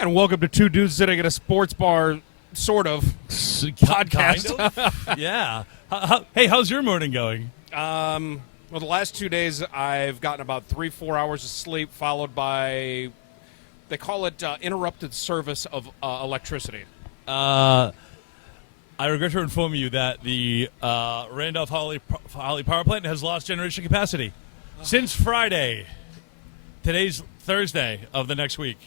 And welcome to Two Dudes Sitting at a Sports Bar, sort of, podcast. Kind of? Yeah. Hey, how's your morning going? Well, the last 2 days I've gotten about 3-4 hours of sleep, followed by, they call it interrupted service of electricity. I regret to inform you that the Randolph-Holly power plant has lost generation capacity since Friday. Today's Thursday of the next week.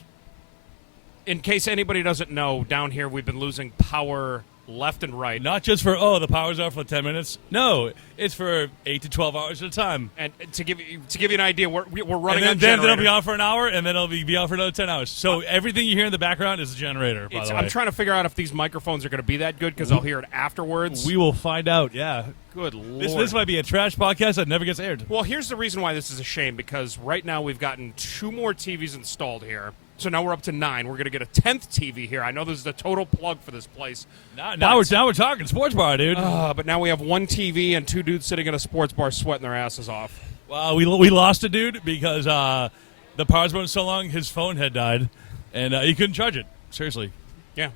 In case anybody doesn't know, down here we've been losing power left and right. Not just for, the power's off for 10 minutes. No, it's for 8 to 12 hours at a time. And to give you an idea, we're running and then then it'll be on for an hour, and then it'll be on for another 10 hours. So everything you hear in the background is a generator, by the way. I'm trying to figure out if these microphones are going to be that good because I'll hear it afterwards. We will find out, yeah. Good Lord. This might be a trash podcast that never gets aired. Well, here's the reason why this is a shame, because right now we've gotten 2 more TVs installed here. So now we're up to 9. We're going to get a 10th TV here. I know this is the total plug for this place. Now we're talking sports bar, dude. But now we have 1 TV and 2 dudes sitting in a sports bar sweating their asses off. Well, we lost a dude because the power's been so long, his phone had died, and he couldn't charge it. Seriously. Yeah.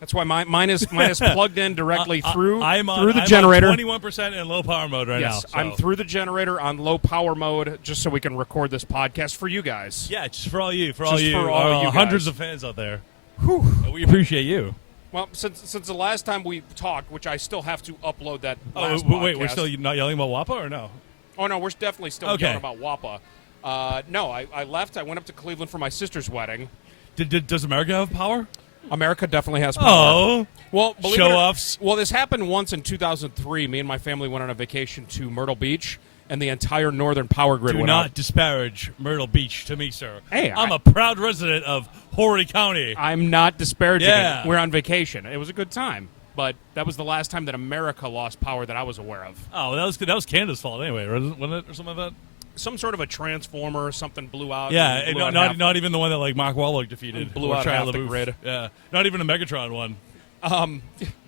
That's why mine is plugged in directly through the I'm generator. On 21% in low power mode right now. Yes, So. I'm through the generator on low power mode just so we can record this podcast for you guys. Yeah, just for all you, guys. hundreds of fans out there. Whew. We appreciate you. Well, since the last time we talked, which I still have to upload that Oh, last wait, podcast. we're still not yelling about WAPA or no? Oh, no, we're definitely still Okay. yelling about WAPA. No, I left. I went up to Cleveland for my sister's wedding. Does America have power? America definitely has power. Oh. Well, believe it or- Show-offs. Well, this happened once in 2003. Me and my family went on a vacation to Myrtle Beach, and the entire northern power grid Do went not out. disparage Myrtle Beach to me, sir. Hey, I'm a proud resident of Horry County. I'm not disparaging Yeah. it. We're on vacation. It was a good time. But that was the last time that America lost power that I was aware of. Oh, that was Canada's fault anyway, wasn't it, or something like that? Some sort of a transformer or something blew out. Yeah, and and blew out not half- not even the one that like Mark Wahlberg defeated. Blew or out Shia half the LaBeouf. grid. Yeah, not even a Megatron one.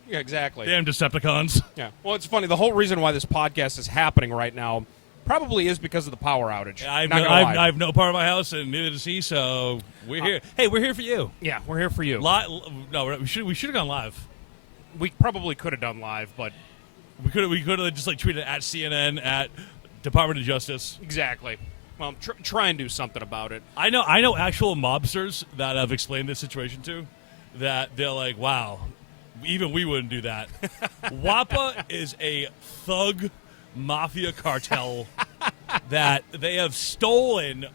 Yeah, exactly. Damn Decepticons. Yeah. Well, it's funny. The whole reason why this podcast is happening right now probably is because of the power outage. I Not gonna lie. have no power of my house, and neither does he. So we're here. Hey, we're here for you. Yeah, we're here for you. No, we should have gone live. We probably could have done live, but We could have just like tweeted at CNN at Department of Justice. exactly. Well, try and do something about it. I know actual mobsters that I've explained this situation to, that they're like, wow, even we wouldn't do that. WAPA is a thug mafia cartel that they have stolen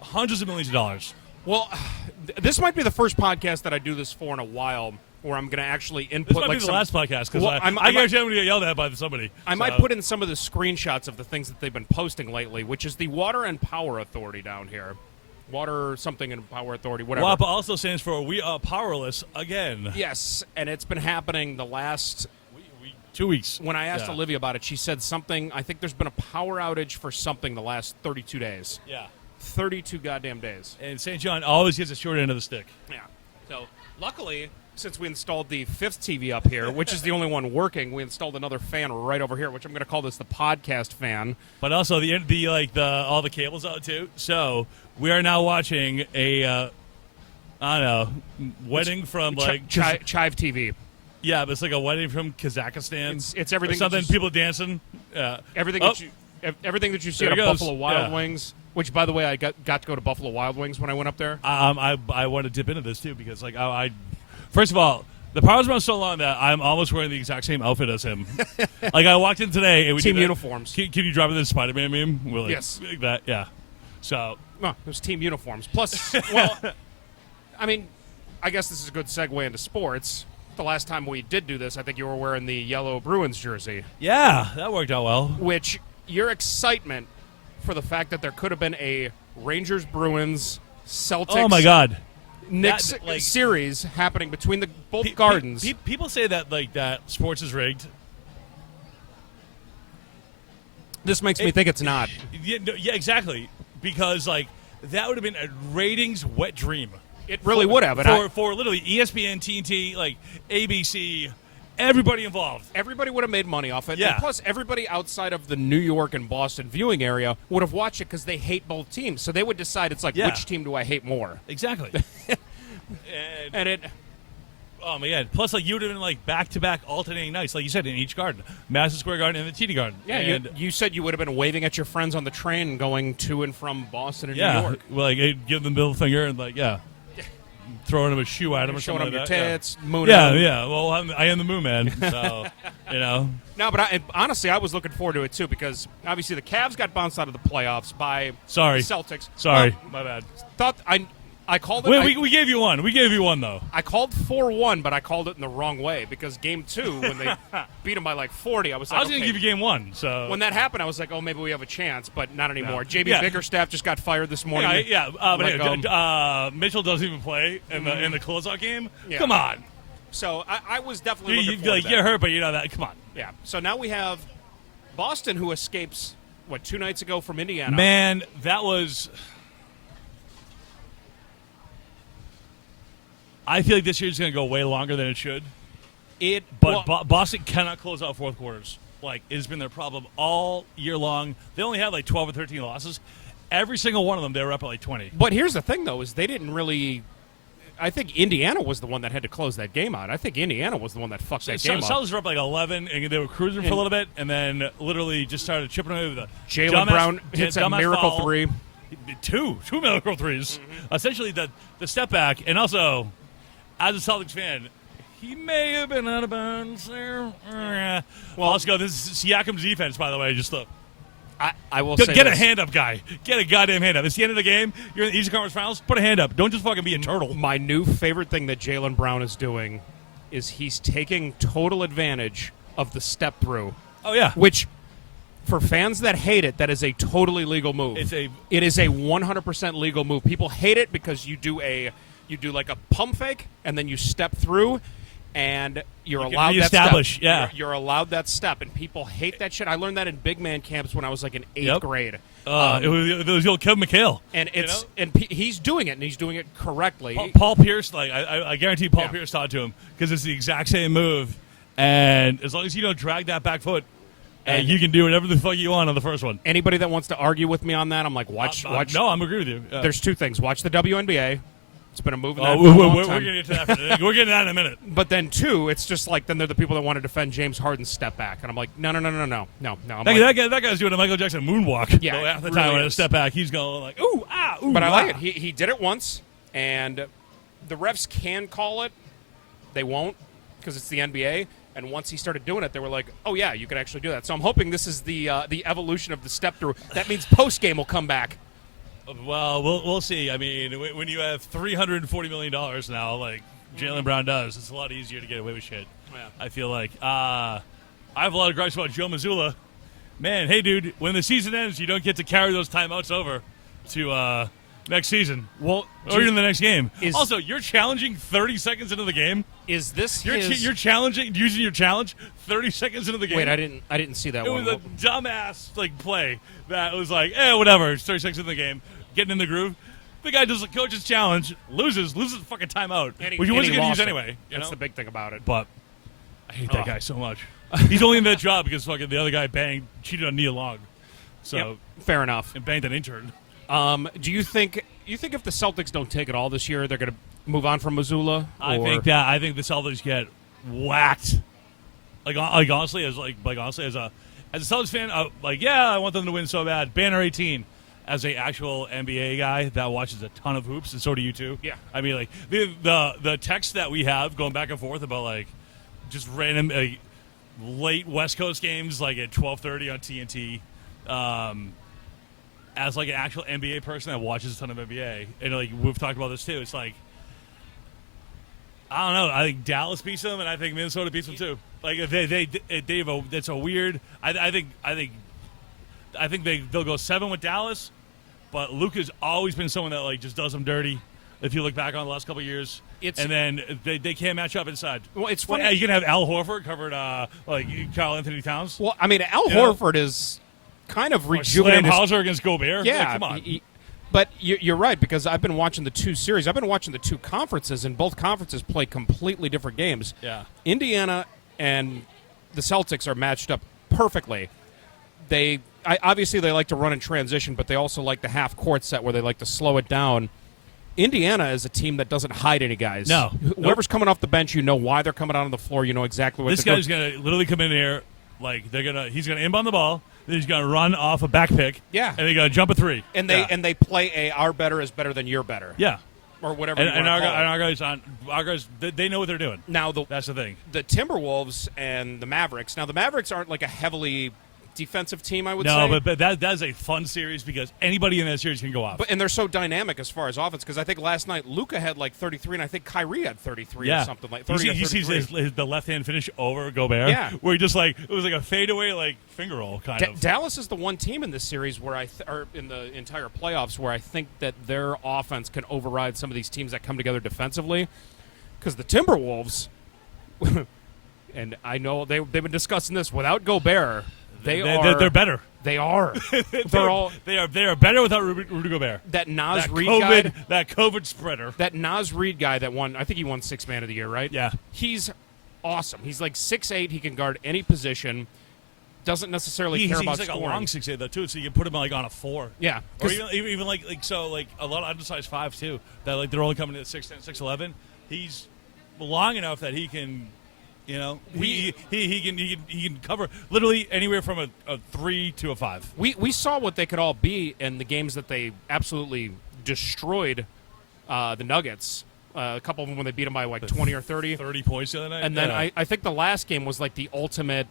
hundreds of millions of dollars. Well, this might be the first podcast that I do this for in a while, where I'm going to actually input This might be the last podcast because Well, I guarantee I'm going to get yelled at by somebody. I might put in some of the screenshots of the things that they've been posting lately, which is the Water and Power Authority down here. Water something and Power Authority, whatever. WAPA also stands for We Are Powerless Again. Yes, and it's been happening the last... 2 weeks. When I asked Olivia about it, she said something... I think there's been a power outage for something the last 32 days. Yeah. 32 goddamn days. And St. John always gets a short end of the stick. Yeah. So, luckily, since we installed the 5th TV up here, which is the only one working, we installed another fan right over here, which I'm going to call this the podcast fan. But also all the cables out too. So we are now watching a I don't know, wedding from like Chive TV. Yeah, but it's like a wedding from Kazakhstan. It's everything. Or something. People dancing. Everything everything that you see There at it a goes. Buffalo Wild Yeah. Wings. Which, by the way, I got to go to Buffalo Wild Wings when I went up there. I want to dip into this too because like I first of all, the power's been so long that I'm almost wearing the exact same outfit as him. Like I walked in today and we Team did that. uniforms. Can you drop in the Spider-Man meme? We're like, Yes. like that. Yeah. So No, it was team uniforms. Plus, well, I mean, I guess this is a good segue into sports. The last time we did do this, I think you were wearing the yellow Bruins jersey. yeah, that worked out well. Which, your excitement for the fact that there could have been a Rangers-Bruins Celtics Oh my God. Knicks That, like- series happening between both gardens. People say that like that sports is rigged. This makes me think it's not. Yeah, exactly. Because like that would have been a ratings wet dream. It really would have. And For literally ESPN, TNT, like ABC, everybody involved. everybody would have made money off it. Yeah. And plus, everybody outside of the New York and Boston viewing area would have watched it because they hate both teams. So they would decide, it's like, Yeah. which team do I hate more? Exactly. And it. Oh my God! Plus, like you would have been like back-to-back alternating nights, like you said, in each garden, Madison Square Garden and the TD Garden. Yeah, and you said you would have been waving at your friends on the train going to and from Boston and New York. Well, like give them the middle finger and like throwing them a shoe at them or Showing something them like your that. tits, mooning Yeah, them. yeah. Well, I am the Moon Man, so No, but honestly, I was looking forward to it too because obviously the Cavs got bounced out of the playoffs by Sorry. the Celtics. Sorry, Well, my bad. thought I called it. Wait, we gave you one. We gave you one though. I called 4-1, but I called it in the wrong way because game 2, when they beat them by like 40, I was like, I was going to give you game one. So when that happened, I was like, oh, maybe we have a chance, but not anymore. No. JB Yeah. Bickerstaff just got fired this morning. but Let anyway, go. Mitchell doesn't even play in the closeout game. Yeah. Come on, So I was definitely looking you forward like to get that. hurt, but you know that. Come on, Yeah. So now we have Boston, who escapes, 2 nights ago from Indiana. man, that was. I feel like this year's going to go way longer than it should. But Boston cannot close out fourth quarters. Like, it has been their problem all year long. They only had like 12 or 13 losses. Every single one of them, they were up at like 20. But here's the thing, though, is they didn't really. I think Indiana was the one that had to close that game out. I think Indiana was the one that fucked that game up. Celtics were up like 11, and they were cruising for a little bit, and then literally just started chipping away with a Jaylen Brown hits a miracle foul. three. Two miracle 3s. Essentially, the step back, and also, as a Celtics fan, he may have been out of bounds there. Well, let's go. This is Siakam's defense, by the way. Just look. I will say Get a this. hand up, guy. Get a goddamn hand up. It's the end of the game. You're in the Eastern Conference Finals. Put a hand up. Don't just fucking be a turtle. My new favorite thing that Jaylen Brown is doing is he's taking total advantage of the step through. Oh, yeah. Which, for fans that hate it, that is a totally legal move. It is a 100% legal move. People hate it because you do like a pump fake and then you step through, and you're allowed that step. Yeah. You're allowed that step, and people hate that shit. I learned that in big man camps when I was like in 8th grade. It was the old Kevin McHale. And he's doing it, and he's doing it correctly. Paul Pierce, like I guarantee Paul Pierce taught to him because it's the exact same move. And as long as you don't drag that back foot, and you can do whatever the fuck you want on the first one. Anybody that wants to argue with me on that, I'm like, watch. No, I'm agree with you. There's 2 things. Watch the WNBA. It's been a move in Oh, that for a long we're time. getting to that. We're getting to that in a minute. But then 2, it's just like then they're the people that want to defend James Harden's step back, and I'm like, no. I'm like, That guy's doing a Michael Jackson moonwalk. Yeah, So half the it time really when I is. step back, he's going like, ooh, ah, ooh. but I ah. like it. He did it once, and the refs can call it. They won't because it's the NBA. And once he started doing it, they were like, "Oh yeah, you can actually do that." So I'm hoping this is the evolution of the step through. That means post game will come back. Well, we'll see. I mean, when you have $340 million now, like Jaylen Brown does, it's a lot easier to get away with shit. Yeah. I feel like. I have a lot of gripes about Joe Mazzulla. Man, hey, dude, when the season ends, you don't get to carry those timeouts over to next season. Well, or even the next game. is- Also, you're challenging 30 seconds into the game. Is this You're challenging, using your challenge 30 seconds into the game. Wait, I didn't see that It one. was a dumbass play that was like, whatever. It's 30 seconds in the game, getting in the groove. The guy does the coach's challenge, loses the fucking timeout, which he wasn't going to use anyway. That's the big thing about it. But I hate that guy so much. He's only in that job because fucking the other guy cheated on Nia Long. So Yep, fair enough. and banged an intern. Do you think if the Celtics don't take it all this year, they're going to move on from Missoula? I think the Celtics get whacked. Honestly, as a Celtics fan, I want them to win so bad. Banner 18. As a actual NBA guy that watches a ton of hoops, and so do you too. Yeah. I mean, the text that we have going back and forth about just random late West Coast games at 12:30 on TNT. As an actual NBA person that watches a ton of NBA, and we've talked about this too. It's I don't know. I think Dallas beats them, and I think Minnesota beats them too. That's a weird. I think they'll go 7 with Dallas, but Luka's always been someone that just does them dirty. If you look back on the last couple of years, and then they can't match up inside. Well, it's funny. You can have Al Horford covered Karl Anthony Towns. Well, I mean, Al Horford is kind of rejuvenated. Slam Hauser against Gobert. Yeah, come on. But you're right, because I've been watching the 2 series. I've been watching the 2 conferences, and both conferences play completely different games. Yeah. Indiana and the Celtics are matched up perfectly. Obviously they like to run in transition, but they also like the half-court set where they like to slow it down. Indiana is a team that doesn't hide any guys. No. Whoever's coming off the bench, you know why they're coming out on the floor. You know exactly what This guy's going to literally come in here like he's going to inbound the ball, then he's going to run off a back pick. Yeah. And they're going to jump a three. And they play our better is better than your better. Yeah. Or whatever. And our guys, they know what they're doing. Now that's the thing. The Timberwolves and the Mavericks. Now the Mavericks aren't like a heavily defensive team, I would say. No, but that is a fun series because anybody in that series can go off. And they're so dynamic as far as offense because I think last night Luka had like 33 and I think Kyrie had 33 or something like 30 he sees the left hand finish over Gobert. Yeah, where he just it was like a fadeaway like finger roll kind of. Dallas is the one team in this series where or in the entire playoffs where I think that their offense can override some of these teams that come together defensively because the Timberwolves, and I know they've been discussing this without Gobert. They're better. They are. They are better without Rudy Gobert. That Nas Reed guy. That COVID spreader. That Nas Reed guy that won. I think he won Sixth Man of the Year, right? Yeah. He's awesome. He's like 6'8". He can guard any position. Doesn't necessarily care about scoring. scoring. He's like a long 6'8" though too, so you can put him like on a 4. Yeah. Or even like a lot of undersized 5s too. That they're only coming in at 6'10", 6'11". He's long enough that he can. You know, he can cover literally anywhere from a 3 to a 5. We saw what they could all be in the games that they absolutely destroyed the Nuggets. A couple of them when they beat them by like 20 or 30. 30 points the other night. And then I think the last game was like the ultimate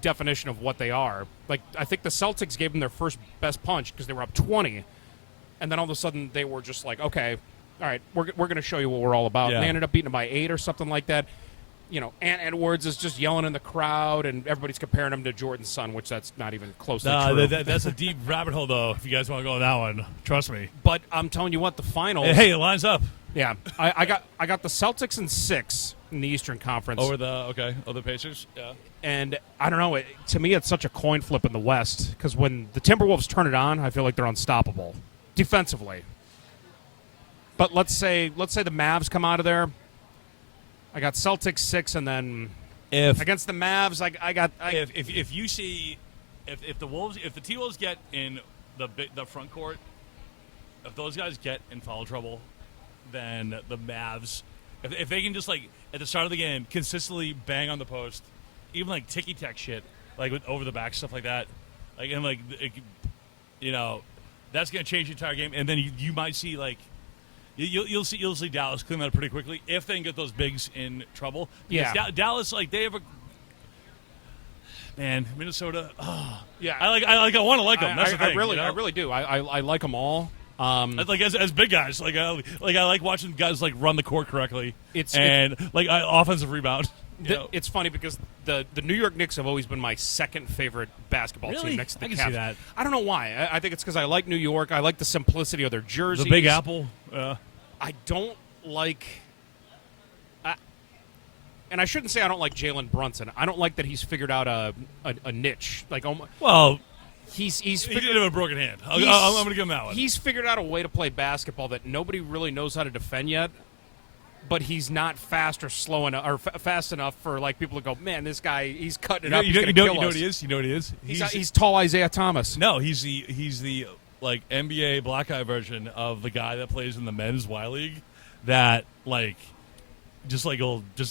definition of what they are. Like I think the Celtics gave them their first best punch because they were up 20. And then all of a sudden they were just like, okay, all right, we're going to show you what we're all about. Yeah. And they ended up beating them by 8 or something like that. You know, Ant Edwards is just yelling in the crowd, and everybody's comparing him to Jordan's son, which that's not even close to true. That's a deep rabbit hole, though, if you guys want to go on that one. Trust me. But I'm telling you what, the finals... Hey, it lines up. Yeah. I got the Celtics in 6 in the Eastern Conference. Over the Pacers? Yeah. And I don't know, to me it's such a coin flip in the West, because when the Timberwolves turn it on, I feel like they're unstoppable, defensively. But let's say the Mavs come out of there... I got Celtics 6, and then against the Mavs, if you see if the T-Wolves get in the front court, if those guys get in foul trouble, then the Mavs, if they can just like at the start of the game consistently bang on the post, even like ticky tack shit like with over the back stuff like that, like and like you know that's gonna change the entire game, and then you might see like. You'll see Dallas clean that pretty quickly if they can get those bigs in trouble. Because Dallas, like they have Minnesota. Oh, yeah, I want to like them. That's the thing. I really do. I like them all. Like as big guys, like I like watching guys like run the court correctly. Offensive rebound. It's funny because the New York Knicks have always been my second favorite basketball team next to the Cavs. I can see that. I don't know why. I think it's because I like New York. I like the simplicity of their jerseys. The Big Apple. I don't like... and I shouldn't say I don't like Jalen Brunson. I don't like that he's figured out a niche. He's figured out a broken hand. I'm going to give him that one. He's figured out a way to play basketball that nobody really knows how to defend yet. But he's not fast or slow enough, or fast enough for like people to go, man, this guy, he's cutting it up. He's going to kill us. You know what he is? You know what he is? He's tall Isaiah Thomas. No, he's the like NBA black eye version of the guy that plays in the men's Y League that like just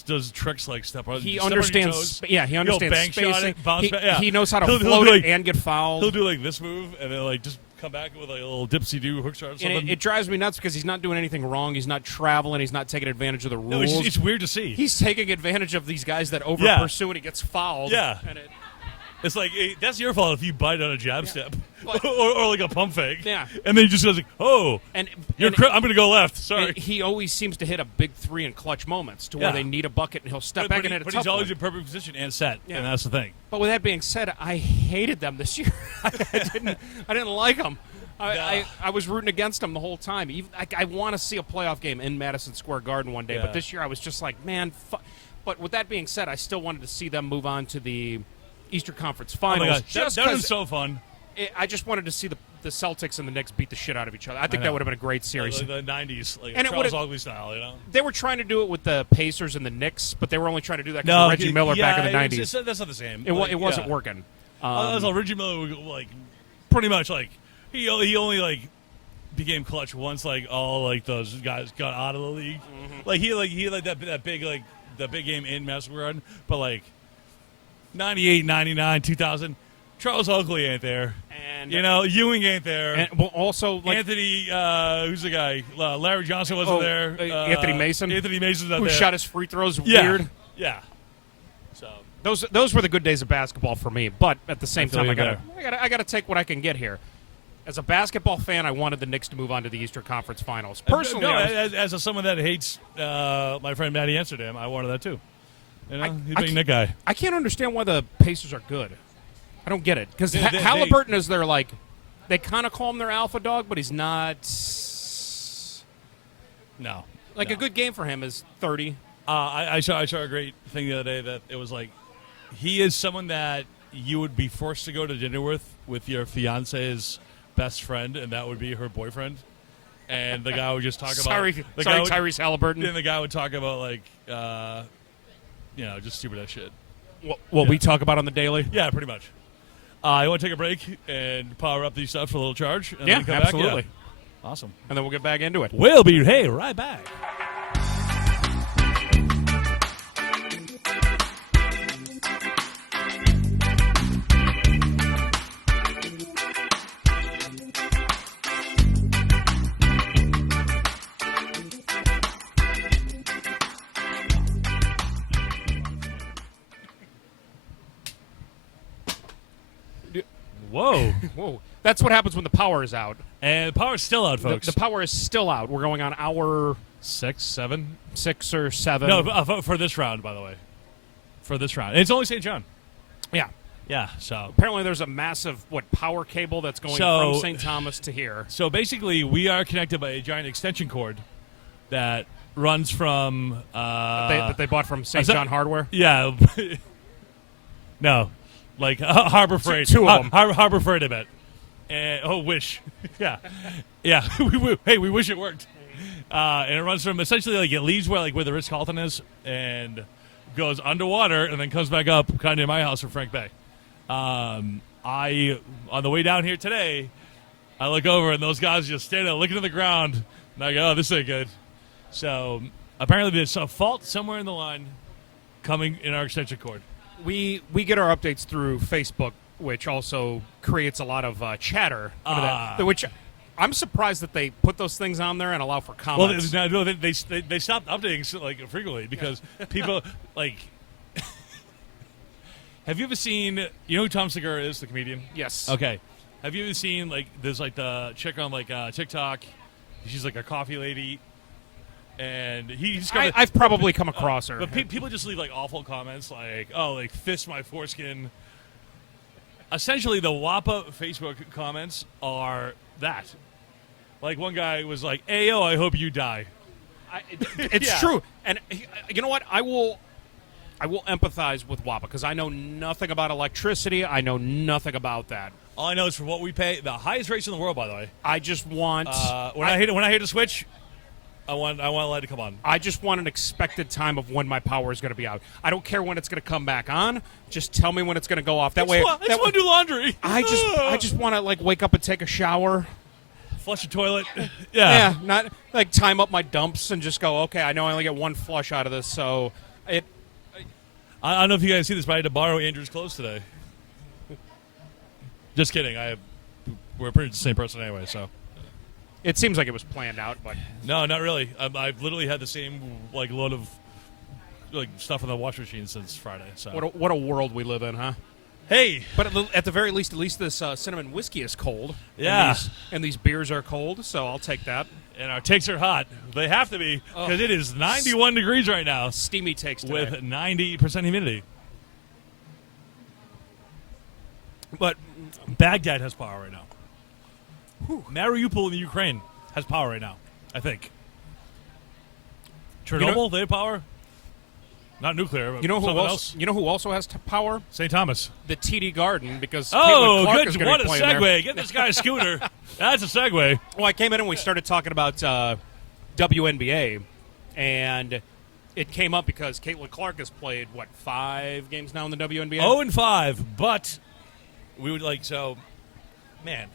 does tricks like step on. He understands. He understands spacing. He knows how to he'll float it and get fouled. He'll do like this move and then like just come back with like a little dipsy do hook shot or something. And it drives me nuts because he's not doing anything wrong. He's not traveling. He's not taking advantage of the rules. No, it's weird to see. He's taking advantage of these guys that over pursue and he gets fouled. Yeah. It's like, hey, that's your fault if you bite on a jab step or like a pump fake. Yeah. And then he just goes like, oh, I'm going to go left. Sorry. He always seems to hit a big 3 in clutch moments to where they need a bucket and he'll step back and hit a tough But he's always one. in perfect position and set, and that's the thing. But with that being said, I hated them this year. I didn't like them. I was rooting against them the whole time. I want to see a playoff game in Madison Square Garden one day, but this year I was just like, man. But with that being said, I still wanted to see them move on to the Eastern Conference Finals. Oh my God. That was so fun. I just wanted to see the Celtics and the Knicks beat the shit out of each other. I think that would have been a great series. Like the 90s, like and Charles Oakley style, you know? They were trying to do it with the Pacers and the Knicks, but they were only trying to do that because of Reggie Miller back in the 90s. That's not the same. It wasn't working. Reggie Miller, like, pretty much, like, he only, like, became clutch once all those guys got out of the league. Mm-hmm. He had that big the big game in Madison Square Garden, but 98, 99, 2000, Charles Oakley ain't there. And Ewing ain't there. And also Anthony, who's the guy? Larry Johnson wasn't there. Anthony Mason. Anthony Mason's not who there. shot his free throws Yeah. weird. Yeah. So Those were the good days of basketball for me. But at the same I feel time, you I gotta take what I can get here. As a basketball fan, I wanted the Knicks to move on to the Eastern Conference Finals. Personally, as someone that hates my friend Matty Amsterdam, I wanted that too. He's I being that guy. I can't understand why the Pacers are good. I don't get it because Halliburton is their they kind of call him their alpha dog, but he's not. No. A good game for him is 30. I saw a great thing the other day that it was he is someone that you would be forced to go to dinner with your fiance's best friend, and that would be her boyfriend. And the guy would just talk about Tyrese Halliburton. And the guy would talk about just stupid ass shit. What we talk about on the daily. Yeah, pretty much. You want to take a break and power up these stuff for a little charge? And Yeah, then come absolutely. Back? Yeah. Awesome. And then we'll get back into it. We'll be right back. Whoa. Whoa. That's what happens when the power is out. And the power's still out, folks. The power is still out. We're going on hour 6, 7? 6 or 7. No, for this round, by the way. For this round. And it's only St. John. Yeah. Yeah, so. Apparently there's a massive, power cable that's going from St. Thomas to here. So basically, we are connected by a giant extension cord that runs from... that they bought from St. John Hardware? Yeah. No. Harbor Freight. Two of them. Harbor Freight, I bet. Wish. Yeah. Yeah. We wish it worked. And it runs from essentially it leaves where the Ritz-Carlton is and goes underwater and then comes back up kind of near my house from Frank Bay. On the way down here today, I look over and those guys just stand there looking at the ground and I go, oh, this ain't good. So apparently there's a fault somewhere in the line coming in our extension cord. We get our updates through Facebook, which also creates a lot of chatter. Which I'm surprised that they put those things on there and allow for comments. Well, no, they stopped updating frequently because people Have you ever seen? You know who Tom Segura is, the comedian? Yes. Okay. Have you ever seen there's the chick on TikTok? She's a coffee lady. And he's got I've probably come across her. But people just leave awful comments fist my foreskin. Essentially, the WAPA Facebook comments are that. One guy was "Ayo, I hope you die." It's true, and you know what? I will empathize with WAPA because I know nothing about electricity. I know nothing about that. All I know is for what we pay, the highest rates in the world, by the way. I just want when I hit the switch. I want to let it come on. I just want an expected time of when my power is going to be out. I don't care when it's going to come back on. Just tell me when it's going to go off. That way, I just want to do laundry. I just want to wake up and take a shower, flush the toilet. Yeah, not time up my dumps and just go. Okay, I know I only get one flush out of this, so it. I don't know if you guys see this, but I had to borrow Andrew's clothes today. Just kidding. We're pretty much the same person anyway, so. It seems like it was planned out, but no, not really. I've literally had the same load of stuff in the wash machine since Friday. So what a world we live in, huh? Hey, but at the very least, this cinnamon whiskey is cold. Yeah, and these beers are cold, so I'll take that. And our takes are hot. They have to be because it is 91 degrees right now. Steamy takes today. With 90% humidity. But Baghdad has power right now. Mariupol in the Ukraine has power right now, I think. Chernobyl, they have power. Not nuclear, but something else. You know who also has power? St. Thomas. The TD Garden, because Caitlin Clark good. is going What to be a playing segue. there. Get this guy a scooter. That's a segue. Well, I came in and we started talking about WNBA, and it came up because Caitlin Clark has played, 5 games now in the WNBA? 0-5, but we would man.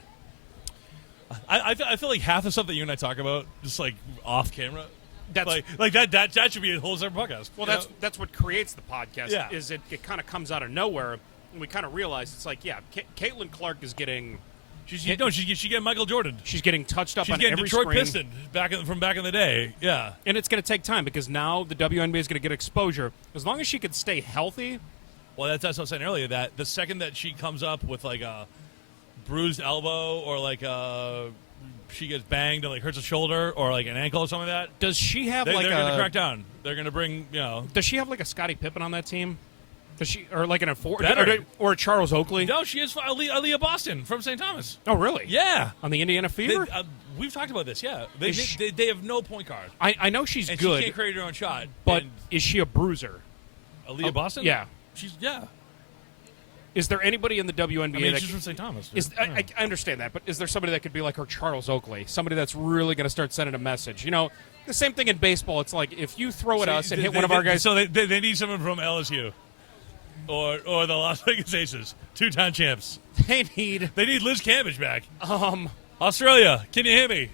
I feel like half the stuff that you and I talk about, just like off camera, That's like that should be a whole separate podcast. well, you know? that's what creates the podcast. Yeah. Is it kind of comes out of nowhere, and we kind of realize it's like, yeah, Caitlin Clark is getting. She's getting Michael Jordan. She's getting touched up She's on getting every Detroit screen. Piston from back in the day. Yeah. And it's going to take time because now the WNBA is going to get exposure. As long as she can stay healthy. Well, that's what I was saying earlier. That the second that she comes up with like a bruised elbow or like she gets banged and like hurts a shoulder or like an ankle or something like that, Does she have they're like going to crack down. They're going to bring Does she have like a Scottie Pippen on that team? Does she or like an Better. or a Charles Oakley? No, she is Aaliyah Boston from St. Thomas. Oh, really? Yeah. On the Indiana Fever? We've talked about this. Yeah, Is they have no point guard. I know she's And good, she can't create her own shot. but And is she a bruiser? Aaliyah Boston? Yeah. She's Is there anybody in the WNBA I mean, that she's from St. Thomas. I understand that, but is there somebody that could be like her Charles Oakley? Somebody that's really going to start sending a message? You know, the same thing in baseball. It's like if you throw at us and hit one of our guys. So they need someone from LSU or the Las Vegas Aces, 2-time champs. They need Liz Cambage back. Australia, can you hear me?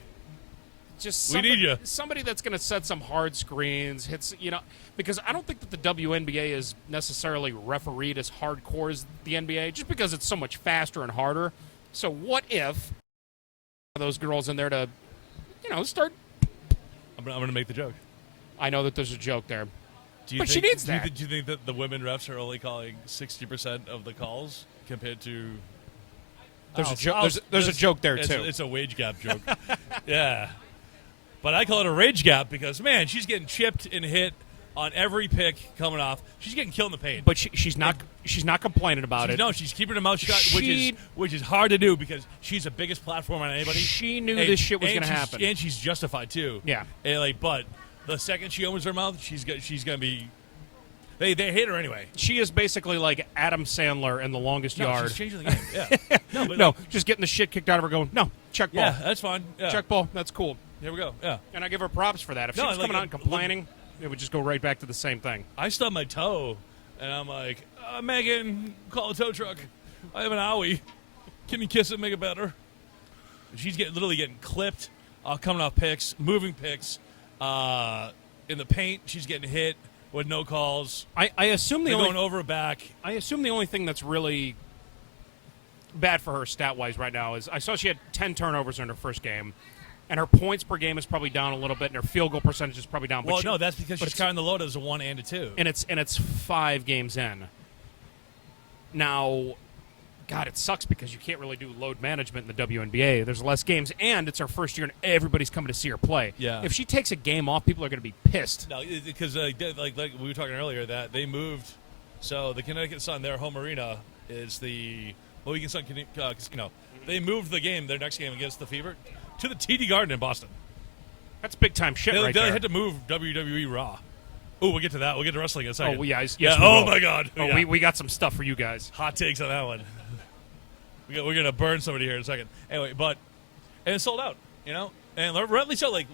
just We need ya. somebody that's going to set some hard screens, hits, because I don't think that the WNBA is necessarily refereed as hardcore as the NBA, just because it's so much faster and harder. So what if those girls in there to, start? I'm gonna make the joke. I know that there's a joke there. But she needs that. Do you think that the women refs are only calling 60% of the calls compared to? There's a joke there too. It's a wage gap joke. Yeah, but I call it a rage gap because man, she's getting chipped and hit on every pick coming off. She's getting killed in the paint. But she's not complaining about it. No, she's keeping her mouth shut, which is hard to do because she's the biggest platform on anybody. She knew this shit was going to happen, and she's justified too. Yeah, but the second she opens her mouth, she's gonna be. They hate her anyway. She is basically like Adam Sandler in The Longest Yard. She's changing the game. Yeah. No, just getting the shit kicked out of her. Going, no, check ball. Yeah, that's fine. Yeah. Check ball. That's cool. Here we go. Yeah. And I give her props for that. If she was coming out and complaining, it would just go right back to the same thing. I stubbed my toe, and I'm like, Megan, call a tow truck. I have an owie. Can you kiss it, make it better? She's literally getting clipped, coming off picks, moving picks. In the paint, she's getting hit with no calls. I assume They're going over her back. I assume the only thing that's really bad for her stat-wise right now is I saw she had 10 turnovers in her first game, and her points per game is probably down a little bit, and her field goal percentage is probably down. Well, no, that's because she's carrying the load as a 1 and a 2. And it's 5 games in. Now, God, it sucks because you can't really do load management in the WNBA. There's less games, and it's her first year, and everybody's coming to see her play. Yeah. If she takes a game off, people are going to be pissed. No, because like we were talking earlier that they moved. So the Connecticut Sun, their home arena is the Mohegan Sun Casino. They moved the game, their next game against the Fever, to the TD Garden in Boston. That's big-time shit right there. They had to move WWE Raw. Oh, we'll get to that. We'll get to wrestling in a second. Oh, yes, yeah. we Oh, will. my God. Oh, yeah. we got some stuff for you guys. Hot takes on that one. We're going to burn somebody here in a second. Anyway, and it sold out, And rightly so. Like,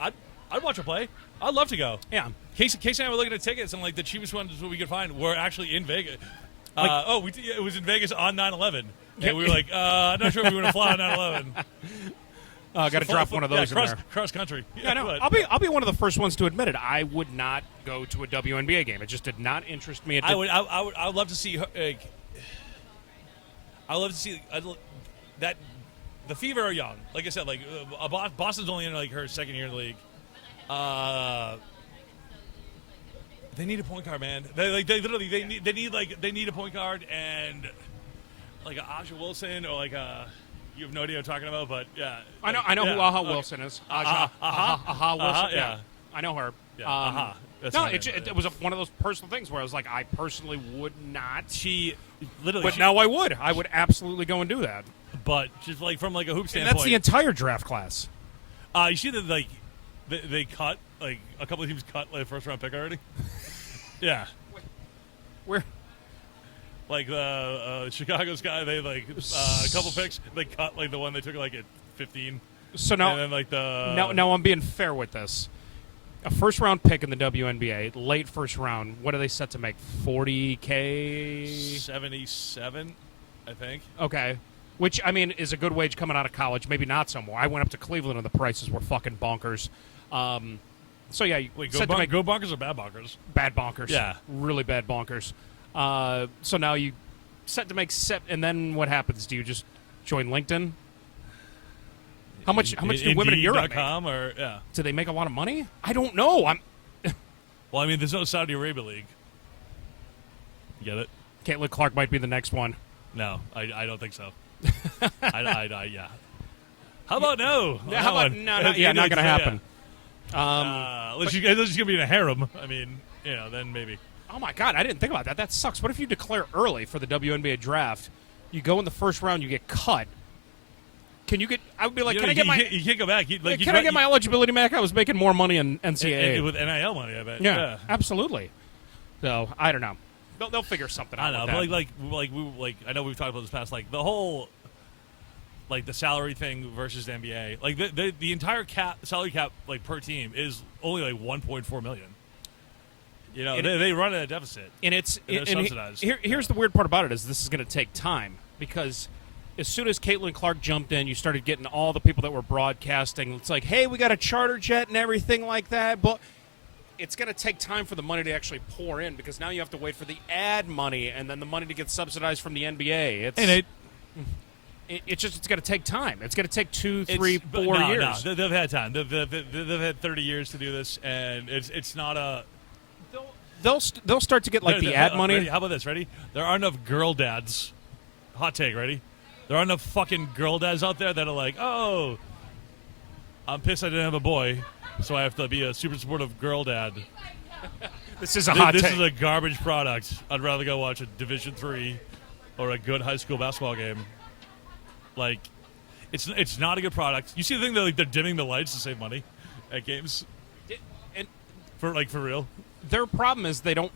I'd watch her play. I'd love to go. Yeah. Casey and I were looking at tickets, and, like, the cheapest ones we could find were actually in Vegas. It was in Vegas on 9/11. And we were like, I'm not sure if we want to fly on 9/11. Got to drop one of those in there. Cross country. Yeah, no, I'll be one of the first ones to admit it. I would not go to a WNBA game. It just did not interest me. I would love to see her. I would love to see that. The Fever are young. Like I said, like Boston's only in like her second year in the league. They need a point guard, man. They need a point guard and like a Aja Wilson or like a. You have no idea what I'm talking about, but yeah. I know who Aja Wilson is. Aja Wilson. Yeah. I know her. Yeah, no, it was one of those personal things where I was like, I personally would not. But now I would. I would absolutely go and do that. But just like from like a hoop And standpoint, that's the entire draft class. You see that like they cut like a couple of teams cut like a first round pick already. Yeah. Where? Like the Chicago's guy, they like a couple picks. They cut like the one they took like at 15. So now, and then like the now I'm being fair with this. A first round pick in the WNBA, late first round. What are they set to make? $40K? 77, I think. Okay. which, I mean, is a good wage coming out of college. Maybe not so more. I went up to Cleveland and the prices were fucking bonkers. So, yeah, Wait, go bonkers or bad bonkers? bad bonkers. Yeah. Really bad bonkers. So now you set to make and then what happens? Do you just join LinkedIn? How much do women in Europe make? Or, yeah. Do they make a lot of money? I don't know. Well, I mean, there's no Saudi Arabia League. Get it? Caitlin Clark might be the next one. No, I don't think so. Yeah. How about no? Yeah, how about no? Yeah, not going to happen. Unless you're going to be in a harem. I mean, then maybe. Oh, my God. I didn't think about that. That sucks. What if you declare early for the WNBA draft? You go in the first round, you get cut. Can you get? I would be like, can I get my? You can't go back. Can I get my eligibility back? I was making more money in NCAA with NIL money. I bet. Yeah, absolutely. So I don't know. They'll figure something out. I know, but I know we've talked about this past, like the whole, like the salary thing versus the NBA. Like the entire salary cap like per team is only like 1.4 million. They run at a deficit, and it's subsidized. Here's the weird part about it is this is going to take time because as soon as Caitlin Clark jumped in, you started getting all the people that were broadcasting. It's like, hey, we got a charter jet and everything like that, but it's going to take time for the money to actually pour in because now you have to wait for the ad money and then the money to get subsidized from the NBA. It's going to take time. It's going to take 2, 3, 4 years. No, they've had time. They've had 30 years to do this, and it's not a. They'll start to get like the ad money. Ready? How about this? Ready? There aren't enough girl dads. Hot take. Ready? There aren't enough fucking girl dads out there that are like, oh, I'm pissed I didn't have a boy, so I have to be a super supportive girl dad. This is a hot take. This is a garbage product. I'd rather go watch a Division III or a good high school basketball game. Like, it's not a good product. You see the thing that they're dimming the lights to save money at games, and for real. Their problem is they don't.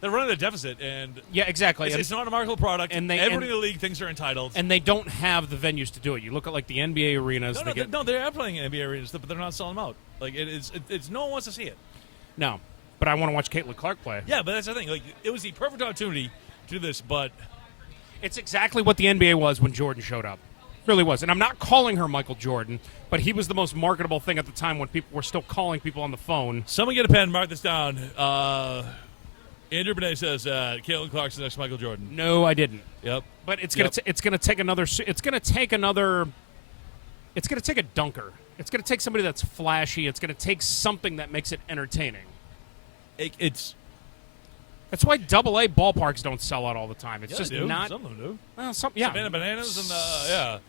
They're running a deficit, and yeah, exactly. It's not a marketable product, and everybody in the league thinks they're entitled, and they don't have the venues to do it. You look at like the NBA arenas. They are playing in NBA arenas, but they're not selling them out. Like it's no one wants to see it. No, but I want to watch Caitlin Clark play. Yeah, but that's the thing. Like it was the perfect opportunity to do this, but it's exactly what the NBA was when Jordan showed up. Really was, and I'm not calling her Michael Jordan, but he was the most marketable thing at the time when people were still calling people on the phone. Someone get a pen, mark this down. Andrew Bene says Caitlin Clark's the next Michael Jordan. No, I didn't. Yep. But it's gonna take a dunker. It's gonna take somebody that's flashy. It's gonna take something that makes it entertaining. That's why AA ballparks don't sell out all the time. It's just not. Some of them do. Well, Savannah Bananas and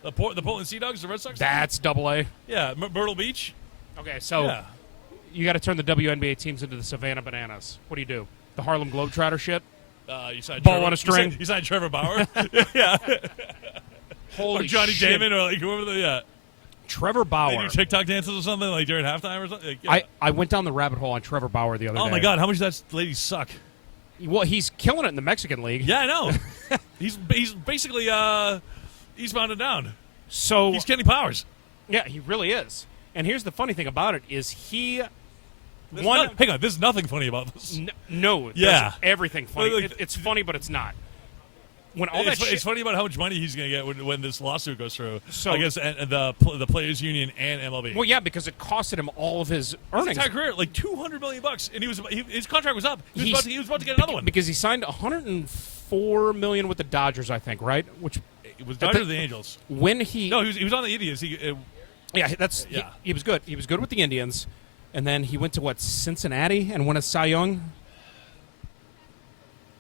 the Portland Sea Dogs, the Red Sox. That's AA. Yeah, Myrtle Beach. Okay, so you got to turn the WNBA teams into the Savannah Bananas. What do? The Harlem Globetrotter shit? You signed ball Trevor, on a string. You signed Trevor Bauer. Yeah. Holy or Johnny shit. Damon or like whoever Trevor Bauer. They do TikTok dances or something like during halftime or something. Like, I went down the rabbit hole on Trevor Bauer the other day. Oh my God, how much does that lady suck? Well, he's killing it in the Mexican League. Yeah, I know. he's basically eastbound and down. So he's Kenny Powers. Yeah, he really is. And here's the funny thing about it is hang on, there's nothing funny about this. No, yeah, everything funny. It's funny, but it's not. When all it's funny about how much money he's going to get when this lawsuit goes through. So I guess the Players Union and MLB. Well, yeah, because it costed him all of his earnings. His entire career, like $200 million, and his contract was up. He was about to get another one because he signed $104 million with the Dodgers, I think, right? Which it was Dodgers or the Angels. When he was on the Indians. He was good. He was good with the Indians, and then he went to Cincinnati and won a Cy Young,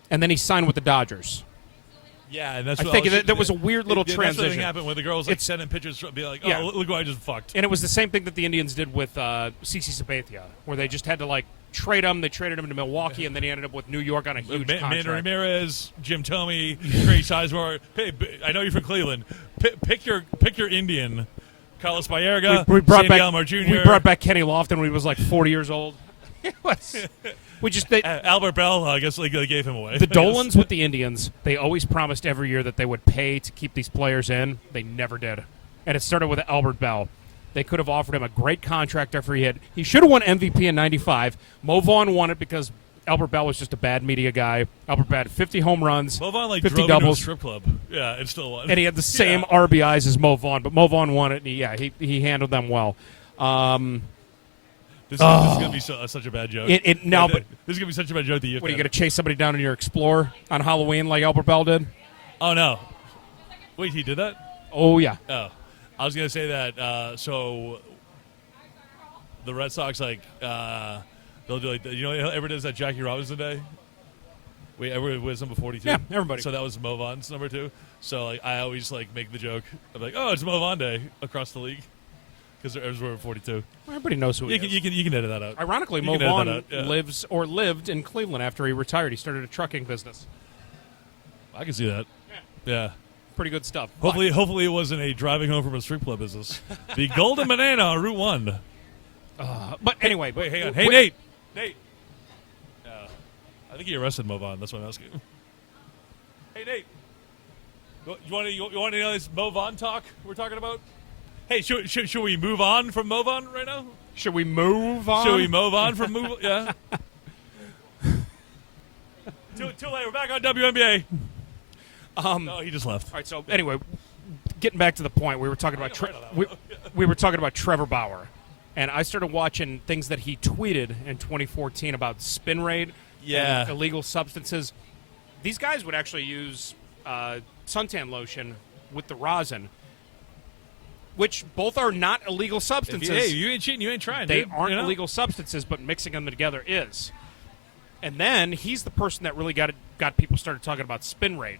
and then he signed with the Dodgers. Yeah, and that's I think there was a weird little transition. That's what happened when the girls sending pictures, be like, "Oh, look what I just fucked." And it was the same thing that the Indians did with CC Sabathia, where they just had to trade him. They traded him to Milwaukee, and then he ended up with New York on a huge contract. Manny Ramirez, Jim Thome, Trey Sizemore. I know you're from Cleveland. Pick your Indian. Carlos Baerga, Sandy Alomar Jr. We brought back Kenny Lofton when he was 40 years old. It was. Albert Bell, I guess they gave him away. The Dolans with the Indians, they always promised every year that they would pay to keep these players in. They never did. And it started with Albert Bell. They could have offered him a great contract after he should have won MVP in '95. Mo Vaughn won it because Albert Bell was just a bad media guy. Albert Bell had 50 home runs, Mo Vaughn 50 drove doubles. into a strip club. Yeah, and still won. And he had the same RBIs as Mo Vaughn, but Mo Vaughn won it, and he handled them well. This is going to be such a bad joke. But this is going to be such a bad joke that you. What, are you going to chase somebody down in your Explorer on Halloween like Albert Bell did? Oh, no. Wait, he did that? Oh, yeah. Oh. I was going to say that, so the Red Sox, like, they'll do, like, everyone does that Jackie Robinson Day? Everybody wins number 42? Yeah, everybody. So that was Mo Vaughn's number 2. So, like, I always, like, make the joke of, like, oh, it's Mo Vaughn Day across the league. Because everyone's wearing 42. Everybody knows who he is. You can edit that out. Ironically, Mo Vaughn lived in Cleveland after he retired. He started a trucking business. I can see that. Yeah. Pretty good stuff. Hopefully it wasn't a driving home from a strip club business. The Golden Banana on Route 1. But anyway. Wait, hang on. Hey, Nate. Nate. I think he arrested Mo Vaughn. That's what I'm asking. Hey, Nate. You want to know this Mo Vaughn talk we're talking about? Hey, should we move on from Mo Vaughn right now? Should we move on? Should we move on from move? Yeah. Too late. We're back on WNBA. No, he just left. All right. So anyway, getting back to the point, we were talking about we were talking about Trevor Bauer, and I started watching things that he tweeted in 2014 about spin rate, and illegal substances. These guys would actually use suntan lotion with the rosin, which both are not illegal substances. Hey, you ain't cheating. You ain't trying. They dude. aren't illegal substances, but mixing them together is. And then he's the person that really got people started talking about spin rate.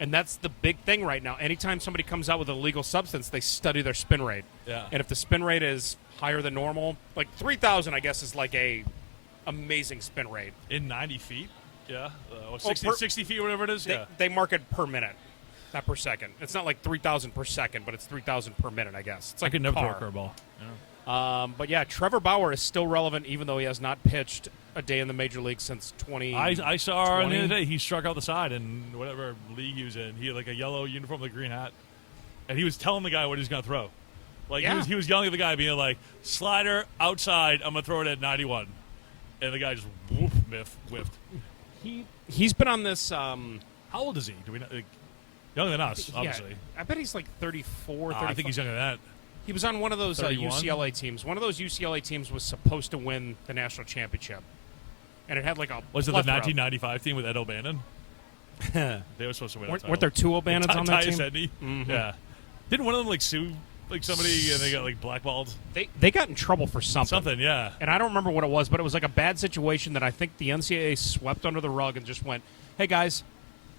And that's the big thing right now. Anytime somebody comes out with a legal substance, they study their spin rate. Yeah. And if the spin rate is higher than normal, like 3,000, I guess, is like a amazing spin rate. In 90 feet? Yeah. 60 feet or whatever it is? They mark it per minute, not per second. It's not like 3,000 per second, but it's 3,000 per minute, I guess. It's like I could never car. throw a curveball. Yeah. But yeah, Trevor Bauer is still relevant, even though he has not pitched a day in the major league since 20. I saw the other day he struck out the side in whatever league he was in. He had like a yellow uniform with a green hat, and he was telling the guy what he was going to throw. Like he was yelling at the guy, being like, "Slider outside, I'm going to throw it at 91," and the guy just whiffed. He's been on this. How old is he? Do we know? Like, younger than us, obviously. I bet he's like 34, 35. I think he's younger than that. He was on one of those UCLA teams. One of those UCLA teams was supposed to win the national championship. And it had like a Was it the 1995 team with Ed O'Bannon? They were supposed to win. Weren't there two O'Bannons on that team? Mm-hmm. Yeah. Didn't one of them like sue like somebody and they got like blackballed? They got in trouble for something. Something, yeah. And I don't remember what it was, but it was like a bad situation that I think the NCAA swept under the rug and just went, "Hey guys,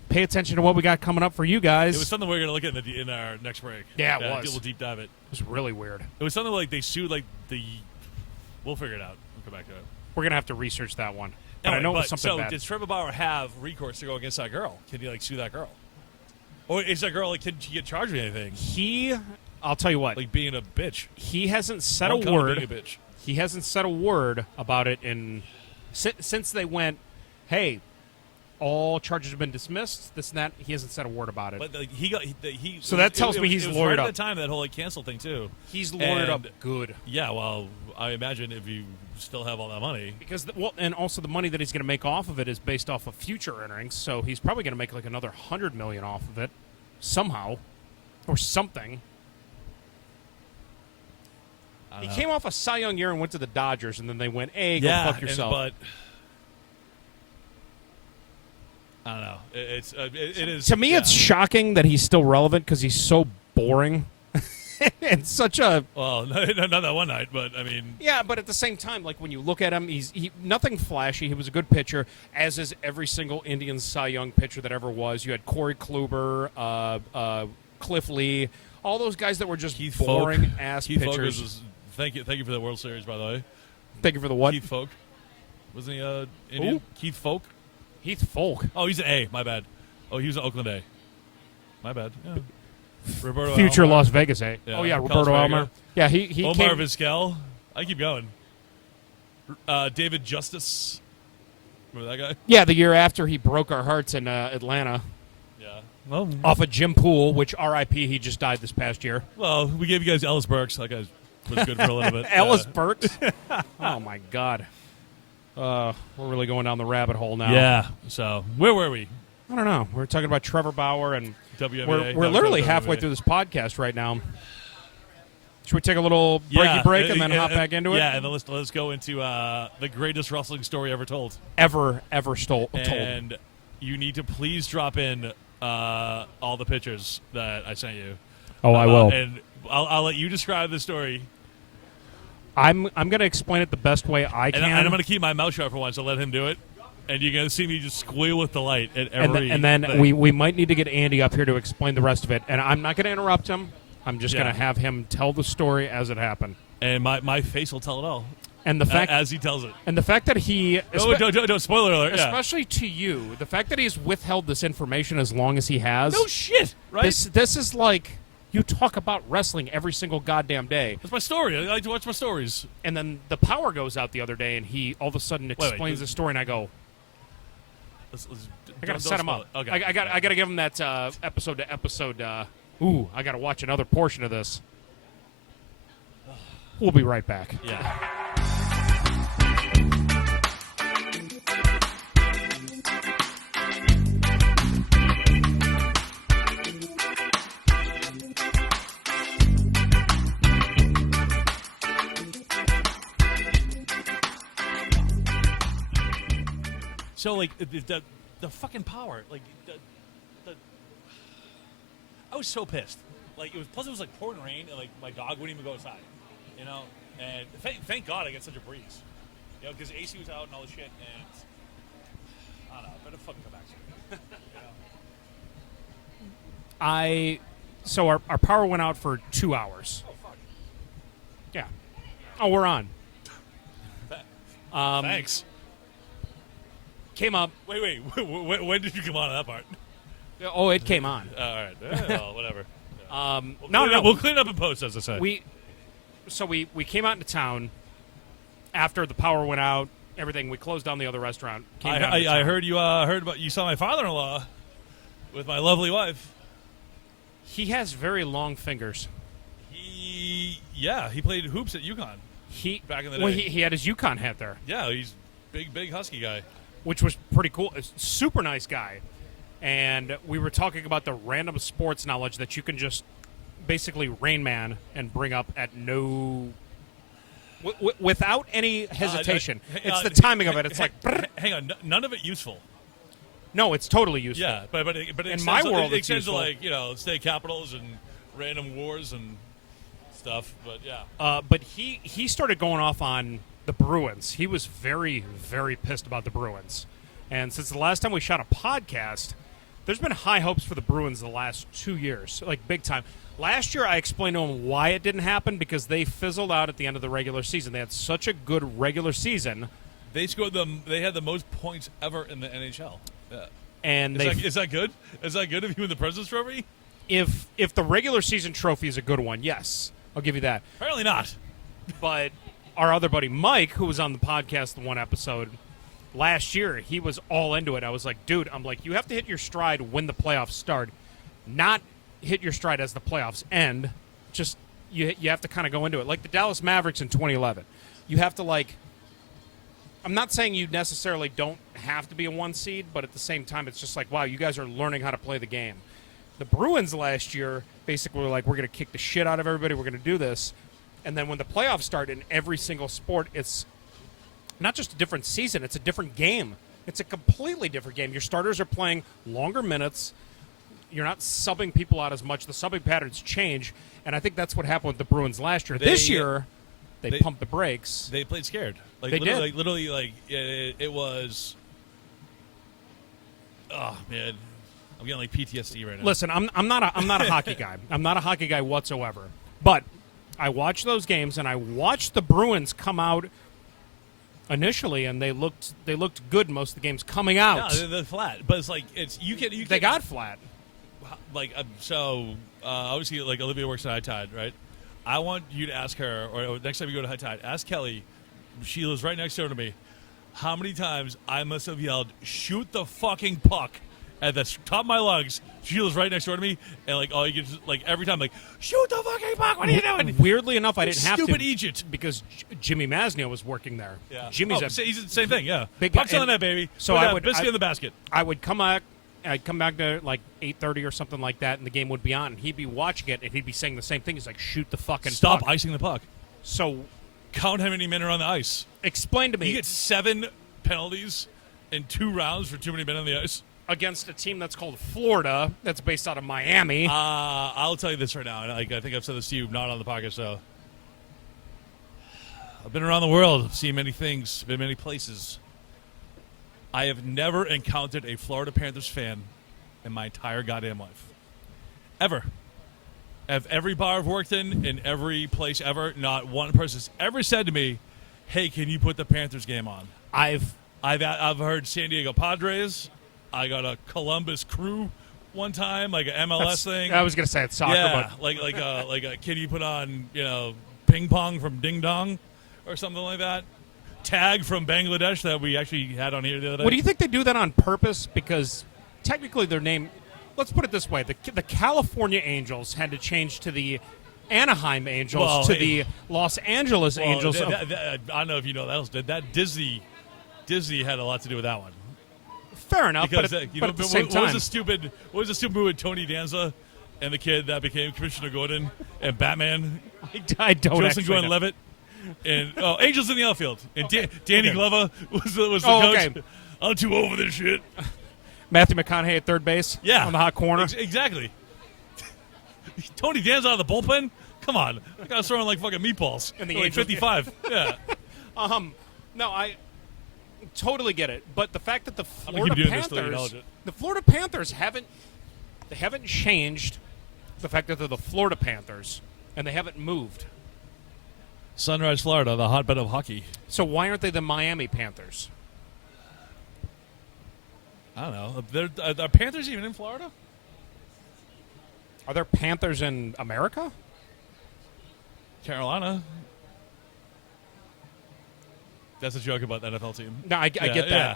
pay attention to what we got coming up for you guys." It was something we're going to look at in our next break. Yeah, it was. We'll deep dive it. It was really weird. It was something like they sued like the. We'll figure it out. We'll come back to it. We're gonna have to research that one. But Anyway, I know it was something bad. So does Trevor Bauer have recourse to go against that girl? Can he like sue that girl? Or is that girl like can she get charged with anything? I'll tell you what. Like being a bitch. He hasn't said a Being word. a bitch. He hasn't said a word about it since they went, "Hey, all charges have been dismissed." This and that. He hasn't said a word about it. But like, So that tells me he's lawyered up. At the time that whole like cancel thing too. He's lawyered up good. Yeah, well, I imagine if you still have all that money, because and also the money that he's going to make off of it is based off of future earnings. So he's probably going to make like another $100 million off of it somehow, or something. He came off a Cy Young year and went to the Dodgers, and then they went, "Hey, go fuck yourself." But I don't know. It is to me. It's shocking that he's still relevant because he's so boring. And such a not that one night, but I mean, yeah. But at the same time, like when you look at him, he's nothing flashy. He was a good pitcher, as is every single Indian Cy Young pitcher that ever was. You had Corey Kluber, Cliff Lee, all those guys that were just boring ass pitchers. Thank you for the World Series, by the way. Thank you for the what? Keith Folk, wasn't he Indian? Who? Keith Folk. Heath Folk. Oh, he's an A. My bad. Oh, he was an Oakland A. My bad. Yeah. Roberto Future Alomar. Las Vegas A. Yeah, Oh yeah, Roberto Alomar. Yeah, he Omar came. Vizquel. I keep going. David Justice. Remember that guy? Yeah, the year after he broke our hearts in Atlanta. Yeah. Well, off of Jim Poole, which R.I.P. he just died this past year. Well, we gave you guys Ellis Burks. That guy was good for a little bit. Ellis Burks. Oh my God. We're really going down the rabbit hole now. Yeah. So where were we? I don't know. We're talking about Trevor Bauer, and WNBA. we're literally halfway through this podcast right now. Should we take a little breaky break and then hop back into it? Yeah, and then let's go into the greatest wrestling story ever told. Ever told. And you need to please drop in all the pictures that I sent you. Oh, I will. And I'll let you describe the story. I'm going to explain it the best way I can. And I'm going to keep my mouth shut for once and let him do it. And you're going to see me just squeal with delight at every And then thing. we might need to get Andy up here to explain the rest of it. And I'm not going to interrupt him. I'm just going to have him tell the story as it happened. And my face will tell it all. And the fact as he tells it. And the fact that he Don't spoiler alert. Especially to you, the fact that he's withheld this information as long as he has. No shit, right? This is like you talk about wrestling every single goddamn day. That's my story. I like to watch my stories. And then the power goes out the other day, and he all of a sudden explains the story, and I go, I gotta set him up. Okay. I gotta give him that episode to episode. I gotta watch another portion of this. We'll be right back. Yeah. So like the fucking power, like the I was so pissed. Like it was like pouring rain, and like my dog wouldn't even go outside, you know. And thank God I got such a breeze, you know, because AC was out and all this shit. And I don't know, I better fucking come back soon. You know? So our power went out for 2 hours. Oh fuck. Yeah. Oh, we're on. Thanks. Came up. Wait. When did you come on to that part? Oh, it came on. All right. Well, whatever. No. We'll clean up in post, as I say. We came out into town after the power went out. Everything. We closed down the other restaurant. I heard you heard about you saw my father-in-law with my lovely wife. He has very long fingers. He played hoops at UConn. Back in the day. Well, he had his UConn hat there. Yeah, he's big husky guy. Which was pretty cool. A super nice guy. And we were talking about the random sports knowledge that you can just basically Rain Man and bring up at no... without any hesitation. It's the timing of it. It's like... Hang on. None of it useful. No, it's totally useful. Yeah, but in my world, it it's extends to, useful. like, you know, state capitals and random wars and stuff, but yeah. But he started going off on the Bruins. He was very, very pissed about the Bruins. And since the last time we shot a podcast, there's been high hopes for the Bruins the last 2 years, like big time. Last year, I explained to him why it didn't happen, because they fizzled out at the end of the regular season. They had such a good regular season. They had the most points ever in the NHL. Yeah. And is that good? Is that good if you win the President's Trophy? If the regular season trophy is a good one, yes, I'll give you that. Apparently not. But our other buddy Mike, who was on the podcast the one episode last year, he was all into it. I was like, dude, you have to hit your stride when the playoffs start, not hit your stride as the playoffs end. Just you have to kind of go into it. Like the Dallas Mavericks in 2011. You have to I'm not saying you necessarily don't have to be a 1 seed, but at the same time, it's just like, wow, you guys are learning how to play the game. The Bruins last year basically were like, we're going to kick the shit out of everybody. We're going to do this. And then when the playoffs start in every single sport, it's not just a different season. It's a different game. It's a completely different game. Your starters are playing longer minutes. You're not subbing people out as much. The subbing patterns change. And I think that's what happened with the Bruins last year. This year, they pumped the brakes. They played scared. They did. Literally, it was... Oh, man. I'm getting PTSD right now. Listen, I'm not a hockey guy. I'm not a hockey guy whatsoever. But I watched those games, and I watched the Bruins come out initially, and they looked good most of the games coming out. Yeah, they're flat, but it's like you can. They got flat. Obviously, like Olivia works at High Tide, right? I want you to ask her, or next time you go to High Tide, ask Kelly. She lives right next door to me. How many times I must have yelled, "Shoot the fucking puck!" at the top of my lungs. Sheila's right next door to me, and like all you get, like every time, like shoot the fucking puck. What are you doing? Weirdly enough, I didn't have to. Stupid Egypt. Because Jimmy Masnio was working there. Yeah. Jimmy's he's the same thing. Yeah. big Puck's guy, on that baby. so Put I that would- biscuit I- in the basket. I would come back. I'd come back to like 8:30 or something like that, and the game would be on. And he'd be watching it, and he'd be saying the same thing. He's like, "Shoot the fucking Stop puck." icing the puck. So, Count how many men are on the ice. explain to me You get 7 penalties in 2 rounds for too many men on the ice. against a team that's called Florida, that's based out of Miami. I'll tell you this right now, and I think I've said this to you, not on the podcast, so. I've been around the world, seen many things, been many places. I have never encountered a Florida Panthers fan in my entire goddamn life. Ever. Of every bar I've worked in every place ever, not one person's ever said to me, hey, can you put the Panthers game on? I've I've heard San Diego Padres. I got a Columbus Crew one time, like an MLS thing. I was gonna say it's soccer, Yeah, but like a can you put on, ping pong from Ding Dong or something like that. Tag from Bangladesh that we actually had on here the other day. what do you think they do that on purpose? Because technically their name, let's put it this way, the California Angels had to change to the Anaheim Angels Well, to hey- the Los Angeles Well, Angels. I don't know if you know that else. That Disney had a lot to do with that one. Fair enough, Because but at the same what time, was the stupid movie with Tony Danza and the kid that became Commissioner Gordon and Batman, I don't Joseph actually know. Gordon-Levitt, and Angels in the Outfield, and Danny Okay. Glover was the coach. Okay. I'm too over this shit. Matthew McConaughey at third base, Yeah, on the hot corner. Exactly. Tony Danza out of the bullpen. Come on, that guy's throwing like fucking meatballs. And the like Angels- 55. Yeah. No, I totally get it, but the fact that the I'm gonna Florida keep doing this till you Panthers, acknowledge it. the Florida Panthers haven't changed the fact that they're the Florida Panthers, and they haven't moved. Sunrise, Florida, the hotbed of hockey. So why aren't they the Miami Panthers? I don't know. Are Panthers even in Florida? Are there Panthers in America? Carolina. That's a joke about the NFL team. No, I get that. Yeah.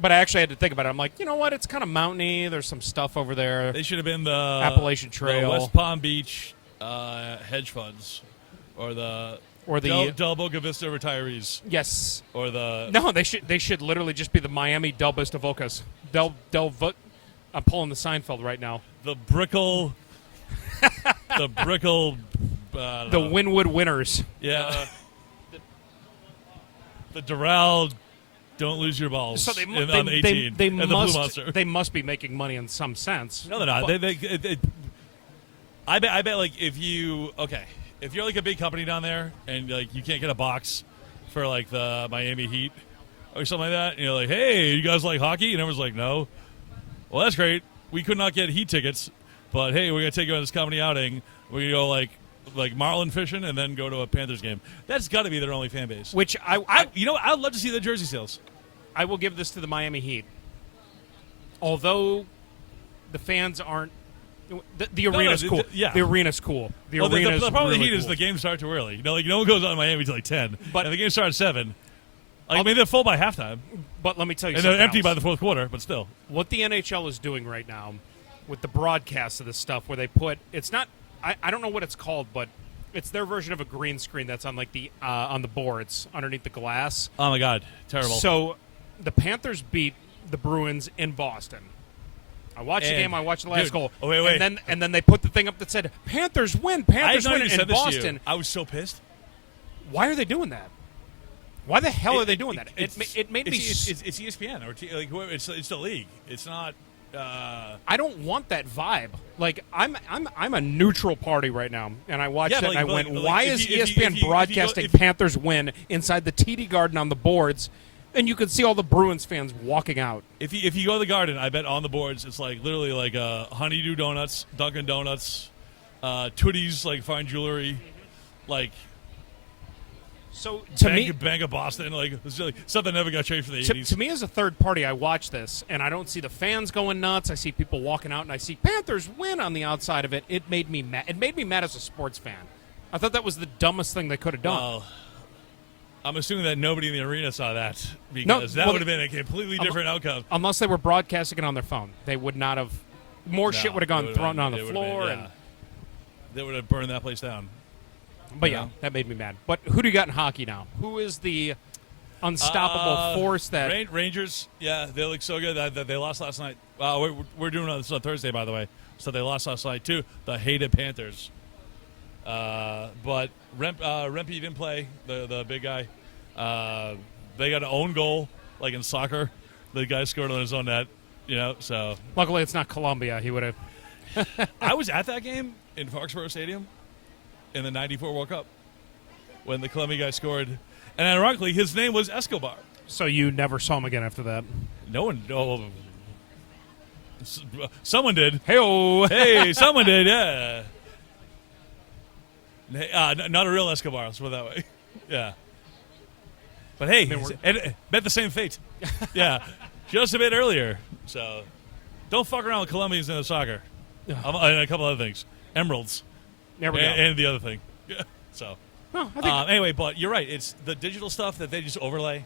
But I actually had to think about it. I'm like, you know what? It's kind of mountainy. There's some stuff over there. They should have been the Appalachian Trail. the West Palm Beach hedge funds, or the Del Boca Vista retirees, Yes. or the No, they should literally just be the Miami Del Vista Vocas. I'm pulling the Seinfeld right now. the Brickell, the Brickell, I don't The know. Wynwood Winners. Yeah. The Doral, don't lose your balls. So they on the 18, and the Blue Monster. they must be making money in some sense. No, they're not. But- I bet like if you're like a big company down there and like you can't get a box for like the Miami Heat or something like that, and you're like, hey, you guys like hockey? And everyone's like, no. Well, that's great. We could not get Heat tickets, but hey, we're gonna take you on this company outing. We're gonna go like marlin fishing and then go to a Panthers game. That's got to be their only fan base. which I'd love to see the jersey sales. I will give this to the Miami Heat. Although the fans aren't, the arena's cool. yeah. The arena's cool. The Well, the arena's problem with the really Heat is cool. the games start too early. Like no one goes out in Miami till like 10, But- and the game starts at 7. Like, I mean, they're full by halftime, But let me tell you and something they're empty else. by the fourth quarter. But still, What the NHL is doing right now with the broadcast of this stuff, where they put, it's not, I don't know what it's called, but it's their version of a green screen that's on like the on the boards underneath the glass. oh my god, terrible. So the Panthers beat the Bruins in Boston. I watched the And- game. I watched the last dude, goal. oh, wait. And then they put the thing up that said Panthers win. I Panthers had not win even in said this to Boston. you. I was so pissed. Why are they doing that? Why the hell are they doing that? It made me. It's ESPN or like whoever. It's the league. It's not. I don't want that vibe. Like I'm a neutral party right now, and I watched Yeah, it but and I like- went, but like, why if is you- if you- ESPN if you go- broadcasting if you- Panthers win inside the TD Garden on the boards, and you can see all the Bruins fans walking out? If you go to the Garden, I bet on the boards it's like literally like Honeydew Donuts, Dunkin' Donuts, Tooties, like fine jewelry, like So to me, Bank of Boston, like it's really something that never got changed from the to, 80s. to me as a third party, I watch this and I don't see the fans going nuts. I see people walking out and I see Panthers win on the outside of it. It made me mad. It made me mad as a sports fan. I thought that was the dumbest thing they could have done. Well, I'm assuming that nobody in the arena saw that because that well, would have been a completely different outcome. Unless they were broadcasting it on their phone. They would not have. More shit would have gone thrown on the floor. Been, yeah. They would have burned that place down. But yeah, that made me mad. But who do you got in hockey now? Who is the unstoppable force that... Rangers, yeah, they look so good that they lost last night. We're doing this on Thursday, by the way. So they lost last night, too. The hated Panthers. But Rempe didn't play, the big guy. They got an own goal, like in soccer. The guy scored on his own net, so... Luckily, it's not Columbia. He would have... I was at that game in Foxborough Stadium in the 94 World Cup when the Columbia guy scored. And ironically, his name was Escobar. So you never saw him again after that? No one. No. Someone did. Hey-oh. Hey, someone did, yeah. Not a real Escobar, let's put it that way. Yeah. But hey, it met the same fate. Yeah. Just a bit earlier. So don't fuck around with Colombians in the soccer. And a couple other things. Emeralds. There we go. And the other thing. Yeah. So. Well, I think anyway, but you're right. It's the digital stuff that they just overlay.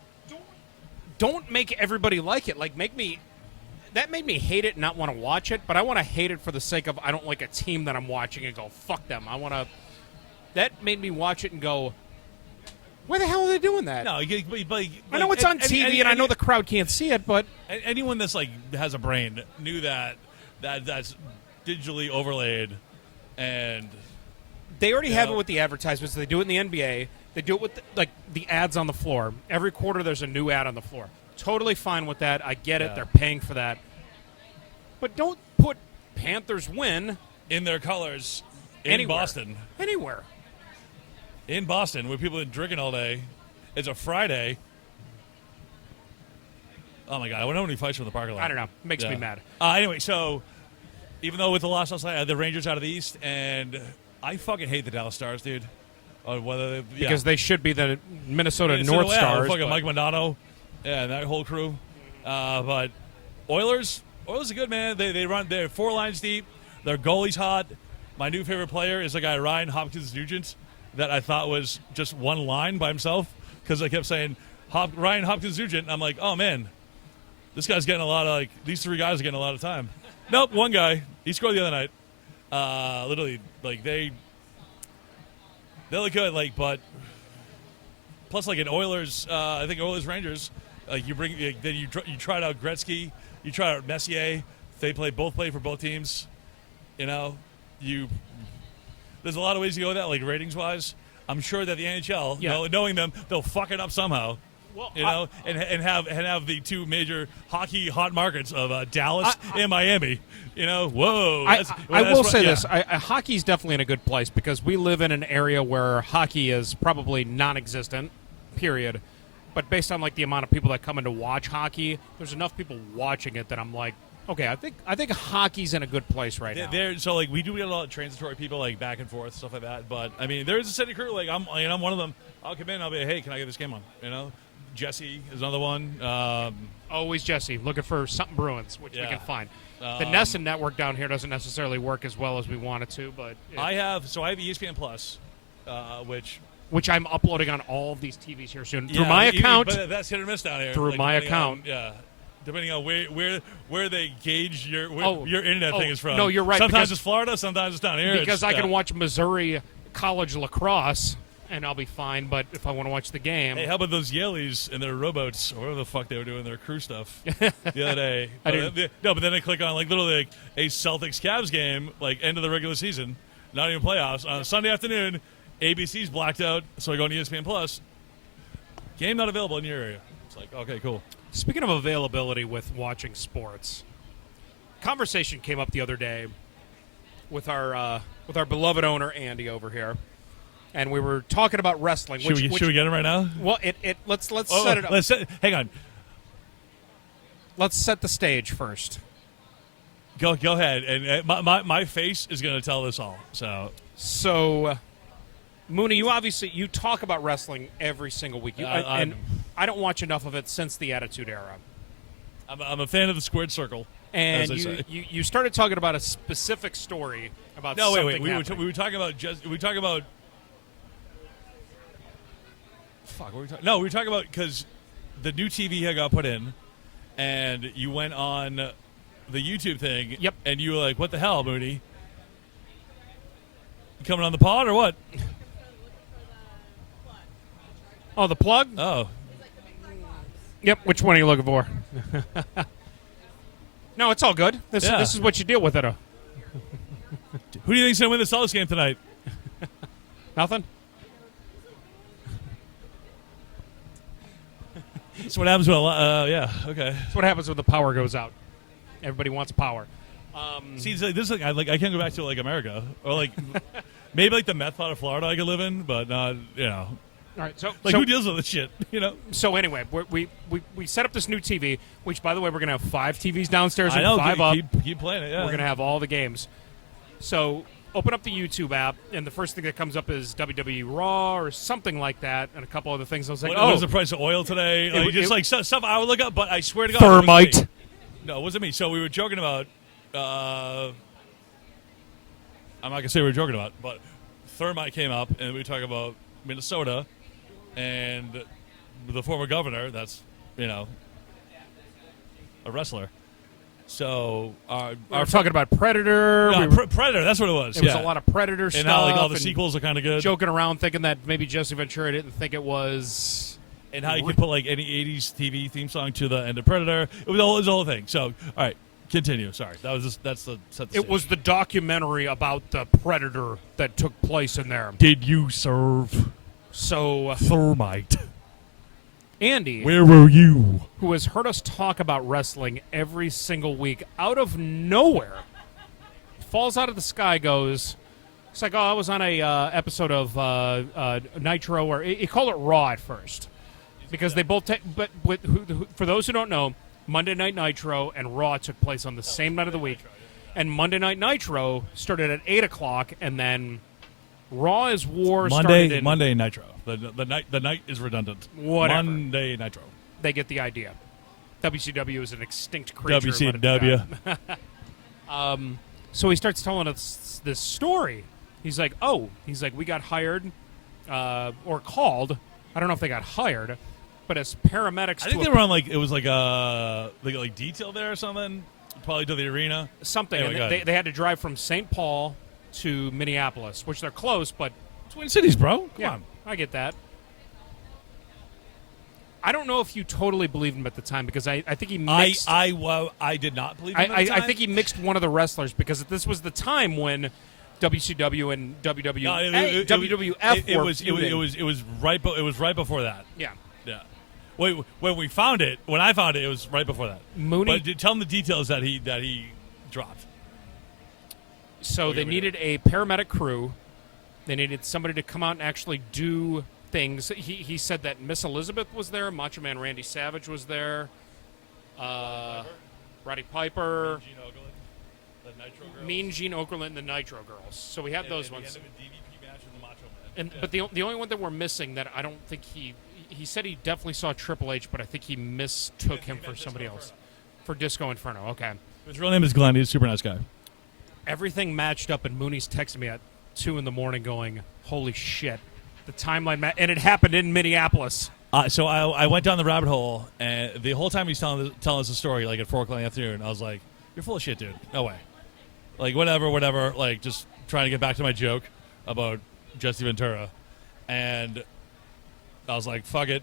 Don't make everybody like it. That made me hate it and not want to watch it, but I want to hate it for the sake of I don't like a team that I'm watching and go, fuck them. That made me watch it and go, why the hell are they doing that? No, I know it's on TV and I know the crowd can't see it, but... Anyone that's has a brain knew that's digitally overlaid and... They already have it with the advertisements. They do it in the NBA. They do it with the ads on the floor. Every quarter there's a new ad on the floor. Totally fine with that. I get it. They're paying for that. But don't put Panthers win in their colors in anywhere. Boston. Anywhere. In Boston, where people are drinking all day. It's a Friday. Oh, my God. I wonder how many fights from the parking lot. I don't know. It makes me mad. Anyway, so even though with the loss last night, I had the Rangers out of the East, and I fucking hate the Dallas Stars, dude. Because they should be the Minnesota North Stars. Fucking Mike Modano. Yeah, and that whole crew. But Oilers are good, man. They're 4 lines deep. Their goalie's hot. My new favorite player is the guy Ryan Hopkins-Nugent that I thought was just one line by himself because I kept saying Ryan Hopkins-Nugent. I'm like, oh, man, this guy's getting a lot of, these 3 guys are getting a lot of time. Nope, one guy. He scored the other night. Literally, they look good, but plus, in Oilers, I think Oilers Rangers, then you tried out Gretzky, you tried out Messier. They both play for both teams. There's a lot of ways to go with that, ratings wise. I'm sure that the NHL, knowing them, they'll fuck it up somehow. Well, and have the 2 major hockey hot markets of Dallas and Miami. Whoa. I will say this. Hockey's definitely in a good place because we live in an area where hockey is probably non-existent, period. But based on the amount of people that come in to watch hockey, there's enough people watching it that I'm like, okay, I think hockey's in a good place right now. So we do get a lot of transitory people back and forth, stuff like that. But I mean, there's a city crew. I'm one of them. I'll come in. I'll be, hey, can I get this game on? Jesse is another one. Always Jesse, looking for something Bruins, which we can find. The Nesson network down here doesn't necessarily work as well as we want it to, but I have ESPN Plus, which I'm uploading on all of these TVs here soon through my account. But that's hit or miss down here. Through my account, depending on where they gauge your internet thing is from. No, you're right. Sometimes it's Florida, sometimes it's down here. Because I can watch Missouri college lacrosse. And I'll be fine, but if I want to watch the game... Hey, how about those Yaleys and their rowboats, or whatever the fuck they were doing, their crew stuff the other day? But then they click on, literally a Celtics-Cavs game, end of the regular season, not even playoffs, on a Sunday afternoon, ABC's blacked out, so I go on ESPN+. Plus. Game not available in your area. It's okay, cool. Speaking of availability with watching sports, conversation came up the other day with our beloved owner, Andy, over here. And we were talking about wrestling. Should we get him right now? Well, let's set it up. Hang on. Let's set the stage first. Go ahead. And my face is going to tell this all. So, Mooney, you talk about wrestling every single week. And I don't watch enough of it since the Attitude Era. I'm a fan of the squared circle. And you started talking about a specific story about something. We were talking about Fuck, what were we talking? No, we were talking about because the new TV had got put in, and you went on the YouTube thing. Yep. And you were like, "What the hell, Mooney? You coming on the pod or what?" Oh, the plug? Oh, Yep. Which one are you looking for? No, it's all good. This Yeah. is what you deal with it. who do you think's gonna win the Celtics game tonight? Nothing? That's what happens when yeah, okay. That's what happens when the power goes out. Everybody wants power. See, it's like, this is like I can't go back to like America or like maybe like the meth part of Florida I could live in, but not All right, like who deals with this shit, So anyway, we set up this new TV, which, by the way, we're going to have 5 TVs downstairs I and know, 5 up. keep playing it. Yeah, We're going to have all the games. So open up the YouTube app, and the first thing that comes up is WWE Raw or something like that, and a couple other things. I was like, what is the price of oil today? Like, just like stuff I would look up, but I swear to God, Thermite. It wasn't me. No, it wasn't me. So we were joking about. I'm not gonna say we were joking about, but Thermite came up, and we were talking about Minnesota and the former governor. That's a wrestler. So we were talking about Predator. no, Predator. That's what it was. There was a lot of Predator stuff. and how like all the sequels are kind of good. Joking around, thinking that maybe Jesse Ventura didn't think it was. And how you could put like any 80s TV theme song to the end of Predator. It was the whole thing. So, all right, continue. Sorry. That's the set the It stage. was the documentary about the Predator that took place in there. Did you serve So Thermite? Andy, Where were you? who has heard us talk about wrestling every single week, out of nowhere, falls out of the sky, goes, it's like, oh, I was on a episode of Nitro, or he called it Raw at first. Because they both for those who don't know, Monday Night Nitro and Raw took place on the same night of the week. And Monday Night Nitro started at 8 o'clock, and then Raw is War started in... Monday Nitro. The night is redundant. Whatever. Monday Nitro. They get the idea. WCW is an extinct creature. Let it WCW. die. So he starts telling us this story. He's like, we got hired or called. I don't know if they got hired, but as paramedics. I think they were on it was like like detail there or something. Probably to the arena. Something. Anyway, and they had to drive from St. Paul to Minneapolis, which they're close, but Twin Cities, bro. Come yeah, on. I get that. I don't know if you totally believed him at the time, because I think he mixed. I did not believe him at the time. I think he mixed one of the wrestlers, because this was the time when WCW and WWF were feuding. It was right before that. Yeah. Yeah. When I found it, it was right before that. Mooney. But tell him the details that he dropped. So they needed a paramedic crew. They needed somebody to come out and actually do things. He said that Miss Elizabeth was there, Macho Man Randy Savage was there, Roddy Piper, Mean Gene Okerlund, and the Nitro Girls. So we had those ones. But the only one that we're missing that I don't think he said he definitely saw Triple H, but I think he mistook him for somebody else. For Disco Inferno, okay. His real name is Glenn. He's a super nice guy. Everything matched up, and Mooney's texting me at 2 in the morning going, holy shit. The timeline, and it happened in Minneapolis. So I went down the rabbit hole, and the whole time he's telling us the story, like at 4 o'clock in the afternoon, I was like, you're full of shit, dude. No way. Like, whatever, like, just trying to get back to my joke about Jesse Ventura. And I was like, fuck it.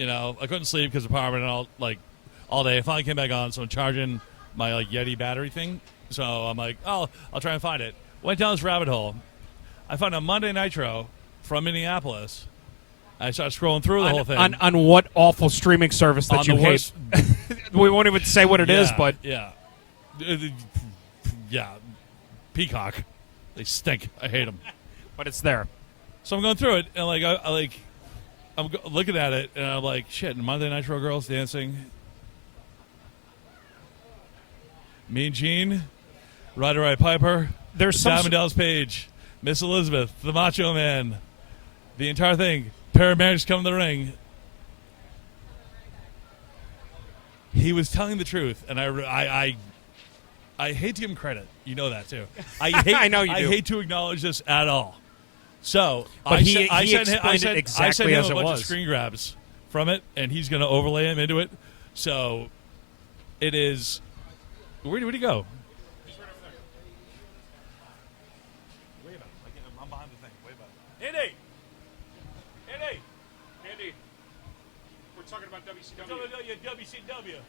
I couldn't sleep because of power went all day. I finally came back on, so I'm charging my, Yeti battery thing. So I'm like, oh, I'll try and find it. Went down this rabbit hole. I found a Monday Nitro from Minneapolis. I started scrolling through the whole thing. On what awful streaming service that you hate. We won't even say what it is, but... Yeah. Yeah. Peacock. They stink. I hate them. But it's there. So I'm going through it, and I'm looking at it, and I'm like, shit, Monday Nitro Girls dancing. Mean Gene, Roddy Piper, There's Diamond Dallas Page, Miss Elizabeth, the Macho Man, the entire thing. Paramedics come to the ring. He was telling the truth, and I hate to give him credit. You know that too. I hate. I know you do. I hate to acknowledge this at all. So But he I sent explained it him exactly as a it bunch was. of screen grabs from it, and he's going to overlay him into it. So it is. Where did he go? He's right over there. Way back. I'm behind the thing. Way back. Andy. Andy, we're talking about WCW. WCW.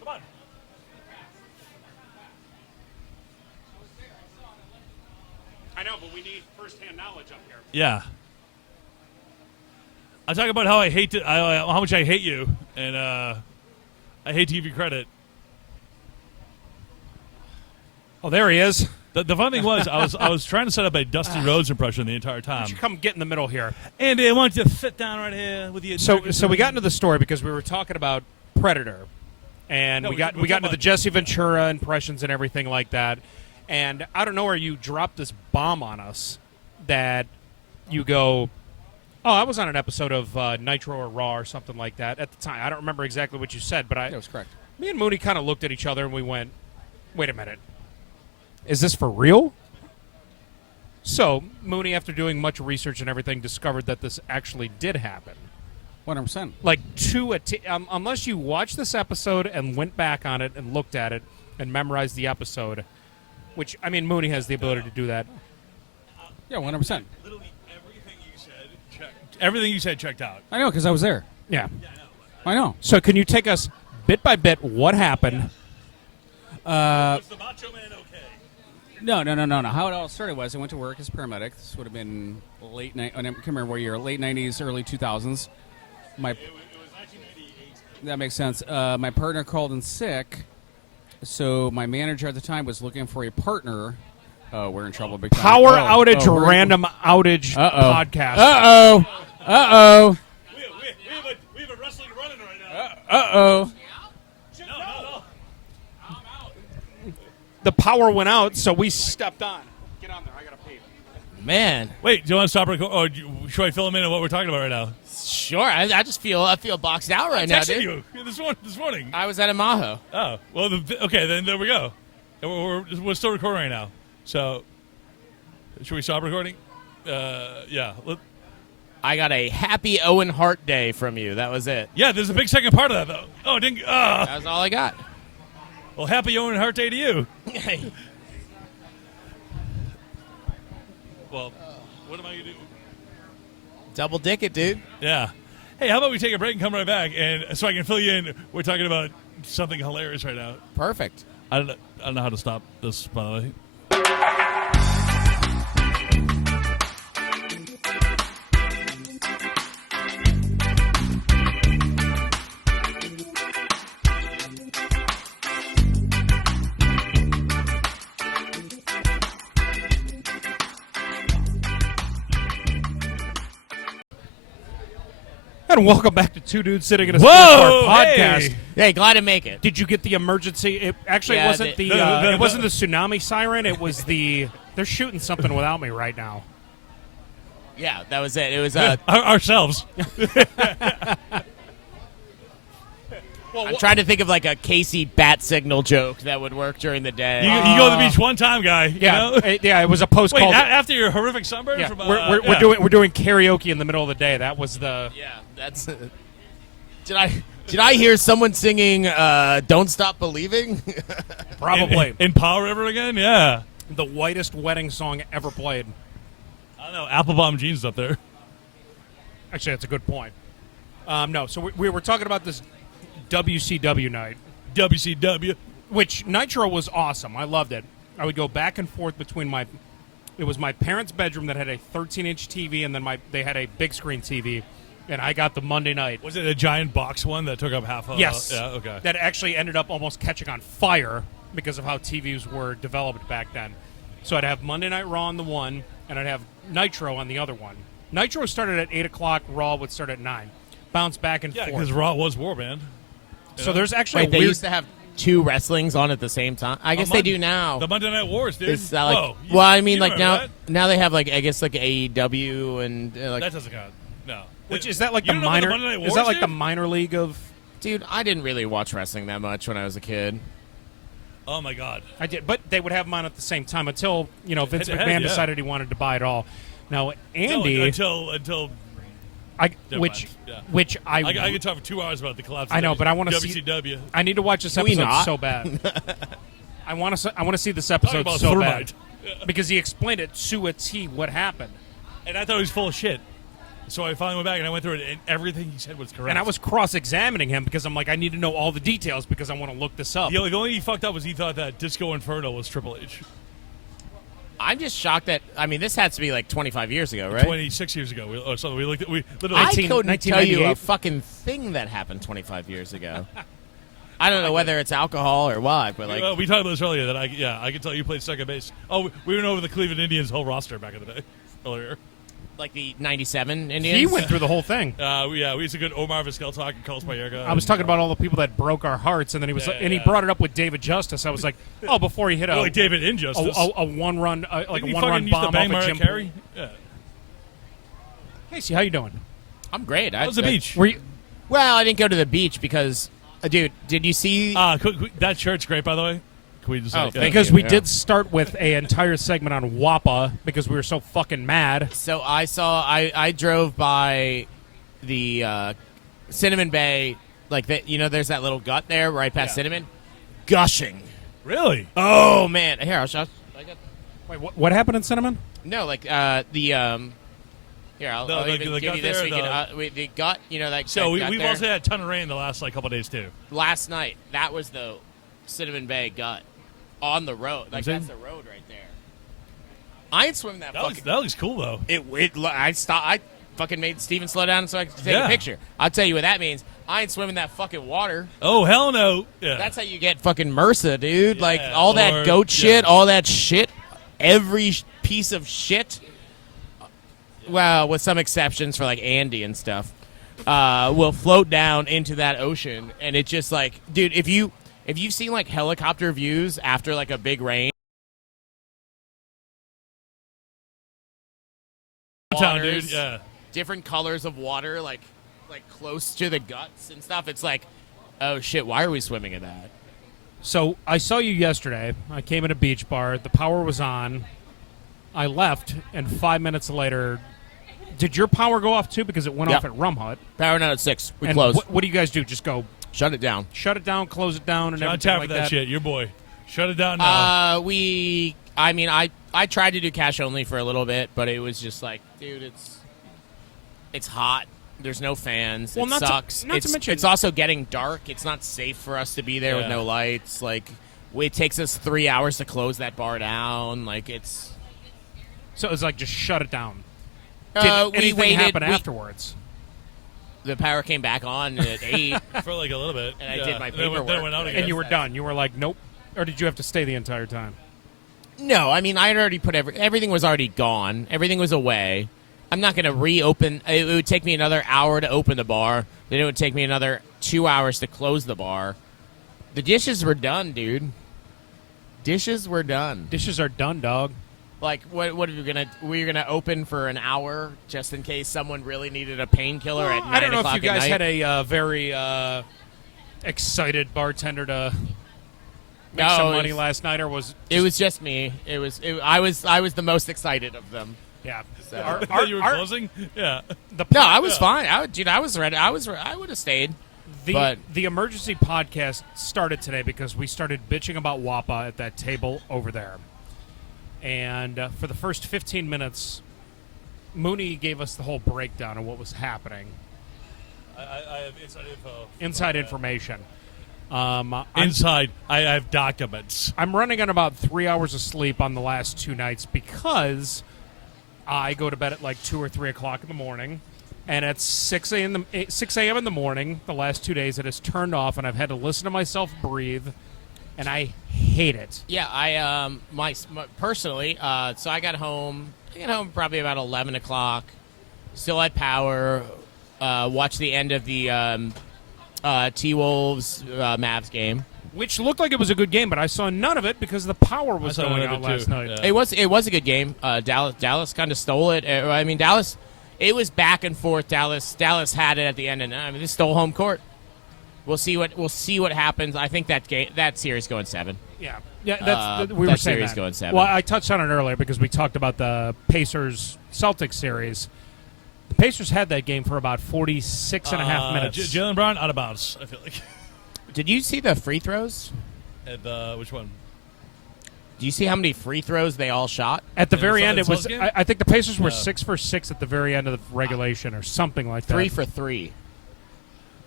Come on. I know, but we need first-hand knowledge up here. Yeah. I talk about how I hate how much I hate you, and I hate to give you credit. Oh, there he is. The fun thing was I was trying to set up a Dusty Rhodes impression the entire Why time. don't you come get in the middle here? Andy, I want you to sit down right here with you. So we got into the story because we were talking about Predator, and No, we we're got talking into the about- Jesse Ventura impressions and everything like that. And I don't know where you dropped this bomb on us that you go, oh, I was on an episode of Nitro or Raw or something like that at the time. I don't remember exactly what you said, but That was correct. me and Mooney kind of looked at each other and we went, wait a minute. Is this for real? So Mooney, after doing much research and everything, discovered that this actually did happen. 100%. Like unless you watched this episode and went back on it and looked at it and memorized the episode, which, I mean, Mooney has the ability to do that. Yeah, 100%. Literally everything you said checked out. I know, because I was there. Yeah. I know. So can you take us bit by bit what happened? Was the Macho Man okay? No. How it all started was I went to work as a paramedic. This would have been late night. I can't remember what year. Late 90s, early 2000s. It was 1998. That makes sense. My partner called in sick, so my manager at the time was looking for a partner. Oh, we're in trouble big time. Power Oh, outage, we're in- random outage Uh-oh. podcast. Uh-oh. We have a wrestling running right now. Uh-oh. No. The power went out, so we stepped on. Get on there. I got to pee. Man, Wait, do you want to stop recording? Or should I fill him in on what we're talking about right now? sure. I just feel boxed out right now, Texted dude. you this morning. I was at Amaho. Oh, well, okay, then there we go. And we're still recording right now. So, should we stop recording? Yeah. I got a happy Owen Hart day from you. That was it. Yeah, there's a big second part of that, though. Oh, didn't. That was all I got. Well, happy Owen Hart Day to you. Well, what am I going to do? Double dick it, dude. Yeah. Hey, how about we take a break and come right back, and so I can fill you in. We're talking about something hilarious right now. Perfect. I don't know how to stop this, by the way. And welcome back to Two Dudes Sitting in a Whoa, Sports Bar podcast. hey. Hey, glad to make it. Did you get the emergency? It actually Yeah, wasn't the- it wasn't the tsunami siren. It was the they're shooting something without me right now. Yeah, that was it. It was. Ourselves. I'm trying to think of like a Casey bat signal joke that would work during the day. You go to the beach one time, guy. Yeah, You know? it was a post Wait, called. after your horrific sunburn? Yeah, from, we're yeah. doing karaoke in the middle of the day. That was the Yeah, that's. Did I hear someone singing "Don't Stop Believing"? probably in Powell River again. Yeah, the whitest wedding song ever played. I don't know. Applebaum jeans up there. Actually, that's a good point. No, so we were talking about this WCW night, WCW. which Nitro was awesome. I loved it. I would go back and forth between it was my parents' bedroom that had a 13-inch TV, and then they had a big screen TV, and I got the Monday night. Was it a giant box one that took up half of? Yes. Yeah. Okay. That actually ended up almost catching on fire because of how TVs were developed back then. So I'd have Monday Night Raw on the one, and I'd have Nitro on the other one. Nitro started at 8 o'clock. Raw would start at 9. Bounce back and Yeah, forth. because Raw was Warband. So there's actually Wait, a they weird... used to have two wrestlings on at the same time. I guess they do now. The Monday Night Wars, dude. Is that like? Whoa, well, I mean, you like remember now, that? now they have like I guess like AEW and like. That doesn't count. No. Which is that like You the don't know minor? Monday Night Is Wars, that like the dude? minor league of? Dude, I didn't really watch wrestling that much when I was a kid. Oh my God. I did, but they would have them on at the same time until Vince Head to head, McMahon yeah. decided he wanted to buy it all. Now, No, Andy, until I, never which, mind. Yeah. which I could talk for 2 hours about the collapse. I know, but I want to see. WCW. I need to watch this Can we episode not? so bad. I want to see this Talking episode about so thermite. bad because he explained it to a T what happened, And I thought he was full of shit. So I finally went back and I went through it, and everything he said was correct. and I was cross-examining him because I'm like, I need to know all the details because I want to look this up. The only thing he fucked up was he thought that Disco Inferno was Triple H. I'm just shocked that this had to be like 25 years ago, right? 26 years ago or something. We literally. I 19 couldn't tell you a 1998. fucking thing that happened 25 years ago. I don't know whether it's alcohol or what, but like we talked about this earlier that I can tell you played second base. Oh, we went over the Cleveland Indians whole roster back in the day earlier. like the '97 Indians. He went through the whole thing. We used to go to Omar Vizquel talk and Carlos Mayorga. I was talking about all the people that broke our hearts, and then he was, and he brought it up with David Justice. I was like, oh, before he hit like David Injustice. a one-run, like a He one-run fucking used to bomb bang off of Mariah Jim. Carey. Yeah. Casey, how you doing? I'm great. How was the beach? Were you? Well, I didn't go to the beach because, dude, did you see? That shirt's great, by the way. Can we just Oh, thank Because you, we yeah. did start with an entire segment on WAPA because we were so fucking mad. So I drove by the Cinnamon Bay, like that. There's that little gut there right past Cinnamon, gushing. Really? Oh man, here I'll show. Wait, what happened in Cinnamon? No, like Here, I'll The even gut give you this. there, We can, the gut, like So that gut we've there. also had a ton of rain the last couple days too. Last night, that was the Cinnamon Bay gut on the road. Like I'm that's saying? the road right there. I ain't swimming that fucking. That looks cool though. I stopped. I fucking made Steven slow down so I could take a Yeah. picture. I'll tell you what that means. I ain't swimming that fucking water. Oh hell no! Yeah. That's how you get fucking MRSA, dude. Like Yeah, all or- that goat shit, all that shit, every piece of shit. Well, with some exceptions for like Andy and stuff, will float down into that ocean, and it's just like, dude, if you've seen like helicopter views after like a big rain, Town, dude. waters, Yeah. different colors of water, like close to the guts and stuff. It's like, oh shit, why are we swimming in that? So I saw you yesterday. I came in a beach bar. The power was on. I left, and 5 minutes later, did your power go off too? Because it went Yep. off at Rum Hut. Power out at 6. We And close. what do you guys do? Just go Shut it down. shut it down, close it down, and John everything Tap like for that shit. Your boy. Shut it down now. I tried to do cash only for a little bit, but it was just like, dude, it's hot. There's no fans. Well, it not to- sucks. not to mention- it's also getting dark. It's not safe for us to be there with Yeah. no lights. Like, it takes us 3 hours to close that bar down. Like, it's. So it's like just shut it down. Did we anything waited. happen afterwards? The power came back on at 8. For like a little bit. And I Yeah. did my Then it went paperwork. out And again. And you were done. You were like, nope. Or did you have to stay the entire time? No, I mean, I had already put everything was already gone. Everything was away. I'm not going to reopen. It would take me another hour to open the bar. Then it would take me another 2 hours to close the bar. The dishes were done, dude. Dishes were done. Dishes are done, dog. Like, what are you gonna? We're gonna open for an hour just in case someone really needed a painkiller at 9 I don't know o'clock if you guys at had night. a very excited bartender to make No, some it money was- last night, or was It was just me. I was the most excited of them. yeah. So- You were closing? Yeah. No, I was fine. I was ready. I would have stayed. But- The emergency podcast started today because we started bitching about WAPA at that table over there. And for the first 15 minutes, Mooney gave us the whole breakdown of what was happening. I have inside info. Inside information. I'm Inside, I have documents. running on about 3 hours of sleep on the last 2 nights because I go to bed at like 2 or 3 o'clock in the morning. And at 6 a.m. in the morning, the last 2 days, it has turned off, and I've had to listen to myself breathe, and I hate it. Yeah, I personally. So I got home. Probably about 11 o'clock. Still had power. Watched the end of the T-Wolves Mavs game. Which looked like it was a good game, but I saw none of it because the power was I saw going none of out it, last too. night. Yeah. It was a good game. Dallas kind of stole it. I mean, Dallas. It was back and forth. Dallas had it at the end, and they stole home court. We'll see what happens. I think that series going 7. Yeah, that's we were that saying series that. going 7. Well, I touched on it earlier because we talked about the Pacers-Celtics series. The Pacers had that game for about 46 and a half minutes. Jaylen Brown out of bounds, I feel like. Did you see the free throws? Which one? Do you see how many free throws they all shot? At the In very the end, it was. Celtics game? I think the Pacers were Yeah. 6 for 6 at the very end of the regulation, or something like that. 3 for 3.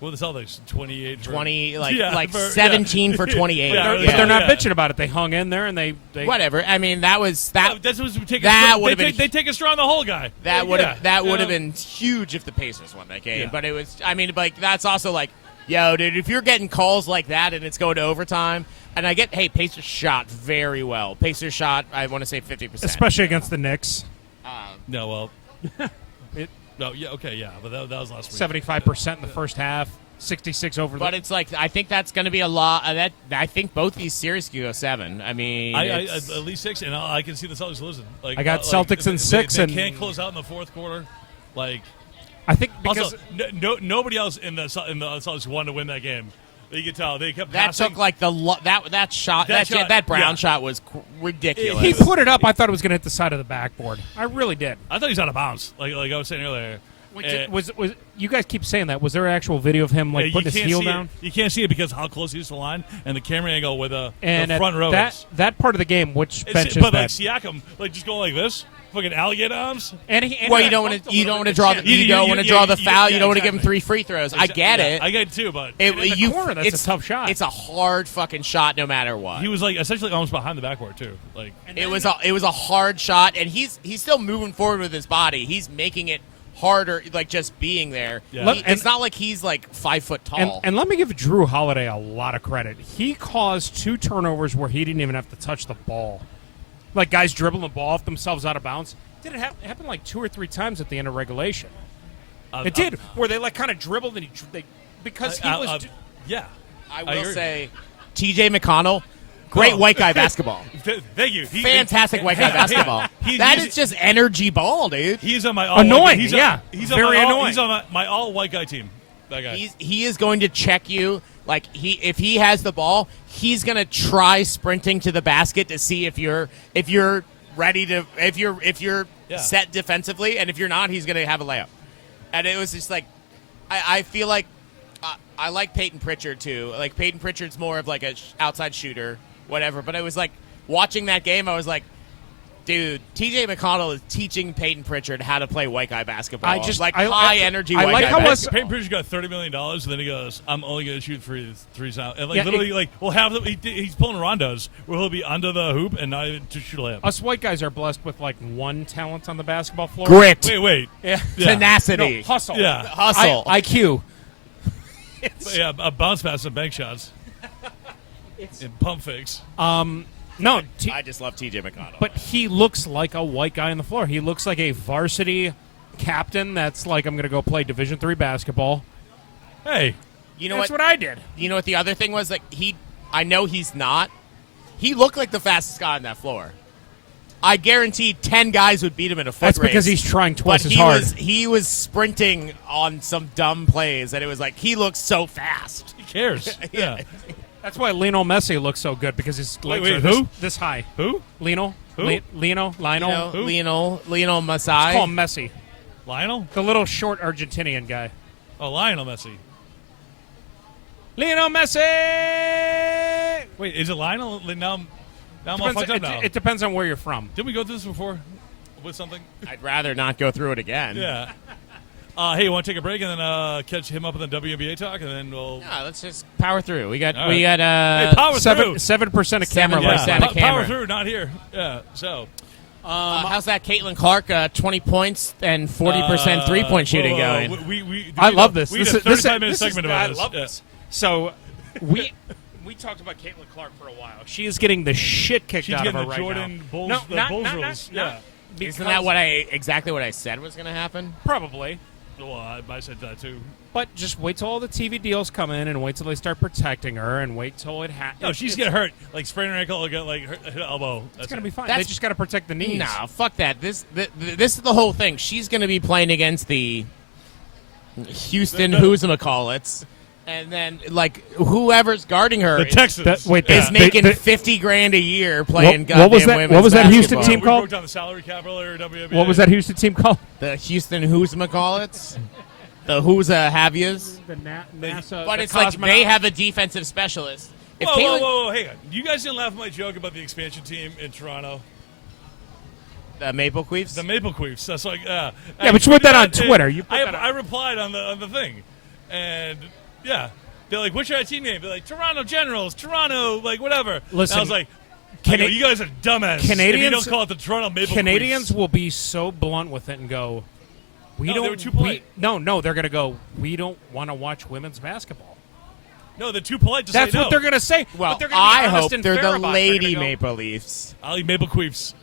Well, the Celtics 28 for 20, Yeah, like for- 17 for 28. Yeah, But they're not Yeah. bitching about it. They hung in there and they Whatever. I mean, that was Yeah, that. that's what's taking. that would've been- They take a straw on the whole guy. That would have Yeah. would have been huge if the Pacers won that game. Yeah. But it was. I mean, like that's also like, yo, dude, if you're getting calls like that and it's going to overtime, and I get, hey, Pacers shot very well. Pacers shot, I want to say 50%. especially against the Knicks, No, well, It- no, yeah, okay, yeah, but that was last week. 75% in the first half, 66 over But the. it's like I think that's going to be a lot. That I think both these series can go 7. I mean, I it's- at least 6, and I can see the Celtics losing. Like I got like, Celtics in they- 6 They and- can't close out in the fourth quarter. Like I think because also, nobody else in the Celtics wanted to win that game. You can tell they kept that passing. took like that shot That that Brown yeah. shot was ridiculous. he put it up, I thought it was going to hit the side of the backboard. I really did. I thought he was out of bounds. Like I was saying earlier. Was you guys keep saying that? Was there actual video of him like you putting his can't heel see it. down? You can't see it because how close he is to the line and the camera angle with the And front row. that part of the game, which bench is but that? like Siakam, like just going like this, fucking alligator arms. And well, you don't want to draw the You you don't want to draw the foul. yeah, You don't want to give him exactly. 3 free throws. I get it. I get it too, but in the corner, that's a it's tough shot. It's a hard fucking shot, no matter what. he was like essentially almost behind the backboard too. Like It was a hard shot, and he's still moving forward with his body. He's making it harder, like just being there. Yeah. It's not like he's like 5 foot tall. And let me give Drew Holiday a lot of credit. He caused 2 turnovers where he didn't even have to touch the ball. Like guys dribbling the ball off themselves out of bounds. Did it happen like 2 or 3 times at the end of regulation? It did, where they like kind of dribbled and because he was. yeah. I I will agree. say, T.J. McConnell, great Oh. white guy basketball. Thank you. Fantastic white guy basketball. He's- That he's- is just energy ball, dude. He's on my all Annoying, He's yeah. He's Very on my annoying. He's on my all white guy team. That guy. He is going to check you. Like if he has the ball, he's going to try sprinting to the basket to see if you're ready to if you're Yeah. set defensively, and if you're not, he's going to have a layup. And it was just like I feel like I like Peyton Pritchard too. Like Peyton Pritchard's more of like a outside shooter, whatever. But it was like watching that game, I was like, dude, T.J. McConnell is teaching Peyton Pritchard how to play white guy basketball. High energy. I white like guy how basketball. us- Peyton Pritchard got $30 million, and then he goes, "I'm only going to shoot threes now." And like Yeah, literally, like we'll have them. He's pulling rondos where he'll be under the hoop and not even to shoot a layup. Us white guys are blessed with like one talent on the basketball floor. Grit, Wait. Yeah. Yeah. tenacity, No, hustle. Yeah. hustle. IQ. But yeah, a bounce pass and bank shots. And pump fakes. No, I just love T.J. McConnell. but he looks like a white guy on the floor. He looks like a varsity captain that's like, I'm going to go play Division III basketball. Hey, you know That's what? what I did. You know what the other thing was? Like I know he's not. He looked like the fastest guy on that floor. I guarantee 10 guys would beat him in a foot That's race. because he's trying twice but as hard. he was sprinting on some dumb plays, and it was like he looks so fast. he cares. Yeah. That's why Lionel Messi looks so good, because his legs wait, are who? this high. Who? Lionel? Who? Lionel? Who? Lionel Call Masai. him Messi. Lionel? The little short Argentinian guy. Oh, Lionel Messi. Lionel Messi! Wait, is it Lionel? Now I'm all Depends, fucked up now. it depends on where you're from. Did we go through this before with something? I'd rather not go through it again. Yeah. Hey, you want to take a break and then catch him up in the WNBA talk, and then we'll. Yeah, let's just power through. We got All we right. got Hey, power through. 7% of camera 7%. lights. Yeah. Power camera. through, not here. Yeah. So. how's that Caitlin Clark 20 points and 40% 3-point shooting going? I love this. We This did a is- this is- 35-minute this is- segment about I this. love Yeah. this. So we talked about Caitlin Clark for a while. She is getting the shit kicked She's out of getting her the right Jordan now. Bulls, no, the not, Bulls not, rules. not, Yeah. Isn't that exactly what I said was going to happen? Probably. Well, I said that too. But just wait till all the TV deals come in, and wait till they start protecting her, and wait till it happens. No, she's getting hurt. Like sprain her ankle or get like hit her elbow. It's gonna be fine. That's- They just got to protect the knees. No, fuck that. This is the whole thing. She's going to be playing against the Houston who's-a-call-its, And then, like, whoever's guarding her The Texans. is making $50,000 a year playing goddamn what was that? women's What was that Houston basketball. team We called? broke down the salary cap earlier. WNBA. What was that Houston team called? The Houston Who's-McCall-its? The Who's-Havias? The NASA. But it's like they have a defensive specialist. If Caitlin- Whoa, hang on. You guys didn't laugh at my joke about the expansion team in Toronto? The Maple Queefs? The Maple Queefs. That's like, Yeah, but you put that on Twitter. You put that on- I replied on the thing, and yeah, they're like, "What's your team name?" They're like, "Toronto Generals, Toronto, like whatever." Listen, and I was like, Cana- "You guys are dumbass. Canadians- if you don't call it the Toronto Maple Canadians Queefs." will be so blunt with it and go, "We No, don't." they were too polite. No, they're going to go. We don't want to watch women's basketball. No, they're too polite to That's say no. what they're going to say. Well, but they're gonna be I honest hope and they're fair the about it. They're Lady gonna go, Maple Leafs. I'll eat Maple Queefs.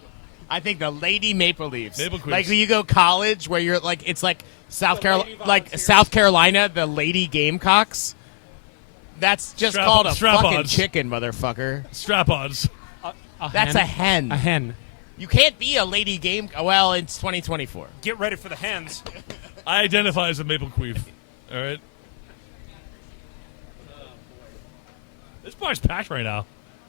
I think the Lady Maple Leafs. Maple Queefs. Like when you go college, where you're like, it's like South Carolina, the Lady Gamecocks. That's just called a fucking strap-ons. chicken, motherfucker. Strap-ons. That's a hen. A hen. You can't be a Lady Game. Well, it's 2024. Get ready for the hens. I identify as a Maple Queef. All right. This bar's packed right now.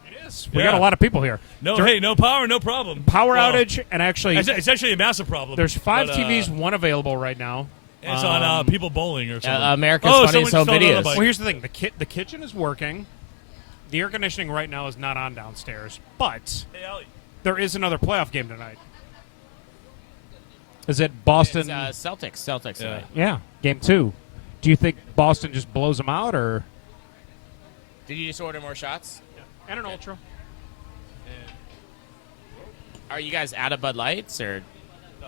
It is. We Yeah. got a lot of people here. No, hey, no power, no problem. Power Well, outage, and actually, It's actually a massive problem. there's 5 but, TVs, one available right now. It's on people bowling or something. America's Oh, Funniest Home someone stole another Videos. bike. Well, here's the thing: the kitchen is working. The air conditioning right now is not on downstairs, but Hey, Allie. there is another playoff game tonight. Is it Boston? It's Celtics. Celtics Yeah. tonight. Yeah, game 2. Do you think Boston just blows them out, or Did you just order more shots? and an ultra? Are you guys out of Bud Lights, or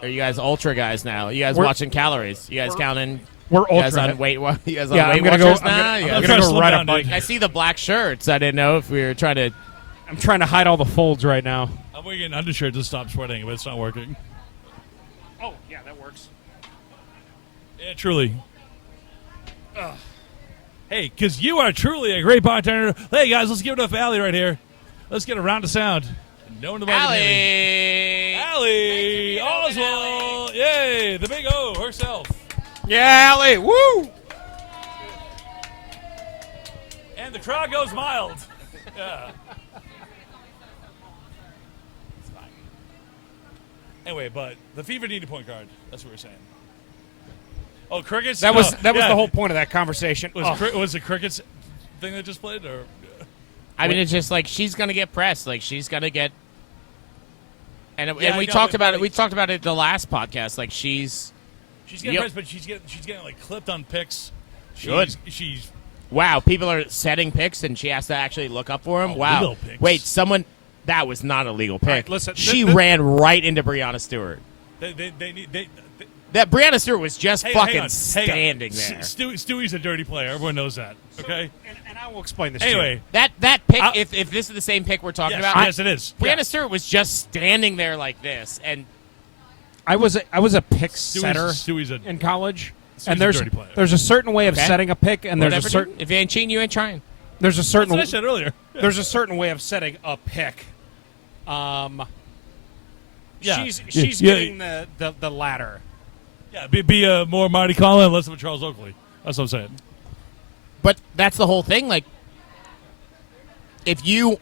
are you guys ultra guys now? You guys We're- watching calories? You guys counting? We're You guys ultra. on Weight? You guys on Yeah, I'm Weight gonna go. Watchers I'm now? gonna, You I'm guys- gonna trying to go slim ride down, a bike. dude. I see the black shirts. I didn't know if we were trying to. I'm trying to hide all the folds right now. I'm wearing an undershirt to stop sweating, but it's not working. Oh, yeah, that works. Yeah, truly. Hey, because you are truly a great bartender. Hey, guys, let's give it up for Allie right here. Let's get a round of sound. No one can hear me. Allie. Allie Oswald. Yay, the big O herself. Yeah, Allie. Woo! And the crowd goes mild. Yeah. Anyway, but the FIFA need a point guard. That's what we're saying. Oh, crickets. That was yeah. the whole point of that conversation. Was the crickets thing that just played, or I mean, it's just like she's gonna get pressed. Like she's gonna get. And Yeah, we I know, talked but about it. like- We talked about it the last podcast. Like she's she's getting Yep. pressed, but she's getting like clipped on picks. Good. She's wow. People are setting picks, and she has to actually look up for him. Oh, Wow. legal picks. Wait, someone. That was not a legal pick. right, listen, she th- ran right into Breonna Stewart. they need they. That Brianna Stewart was just Hang fucking on. standing there. Stewie's a dirty player. Everyone knows that. Okay. and I will explain this to Anyway, That pick, I'll- if this is the same pick we're talking yes, about, yes, it is. Brianna Yeah. Stewart was just standing there like this, and I was a pick setter Stewie's a in college, Stewie's and a there's dirty player. there's a certain way of Okay. setting a pick, and there's whatever. a certain Dude. If you ain't cheating, you ain't trying. there's a That's certain what I said earlier. there's a certain way of setting a pick. Yeah. She's Yeah. getting the ladder. Yeah, be a more Marty Collin, less of a Charles Oakley. That's what I'm saying. But that's the whole thing. Like, if you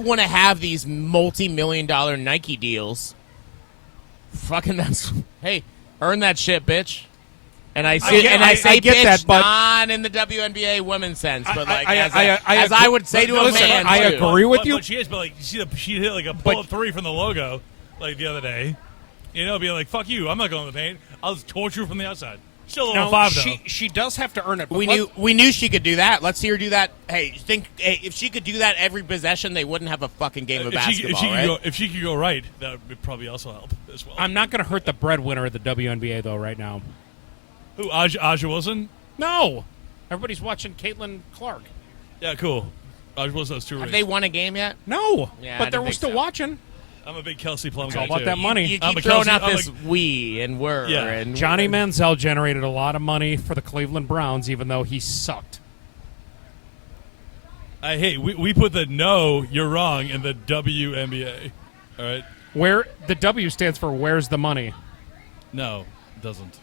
want to have these multi-million-dollar Nike deals, fucking hey, earn that shit, bitch. And I say, I say get bitch, that, but- not in the WNBA women's sense, but like as I I would say to a listen, man. I too. agree with But you. she is, but like, she hit like a pull-up three from the logo like the other day. You know, being like, "Fuck you! I'm not going to the paint. I'll just torture you from the outside." Still a No, 5 though. she does have to earn it. but We knew she could do that. Let's see her do that. Hey, if she could do that every possession, they wouldn't have a fucking game of basketball, right? if she could go right, that would probably also help as well. I'm not going to hurt the breadwinner of the WNBA though right now. Who? Aja Wilson? No, everybody's watching Caitlin Clark. Yeah, cool. Aja Wilson has 2 Have rings. they won a game yet? No, Yeah, I but didn't they're think still so. watching. I'm a big Kelsey Plum It's guy all about too. that money. You I'm keep a throwing Kelsey- out I'm this a- we and were Yeah. and Johnny Manziel generated a lot of money for the Cleveland Browns, even though he sucked. Hey, we put the no, you're wrong in the WNBA. All right? Where the W stands for where's the money? No, it doesn't.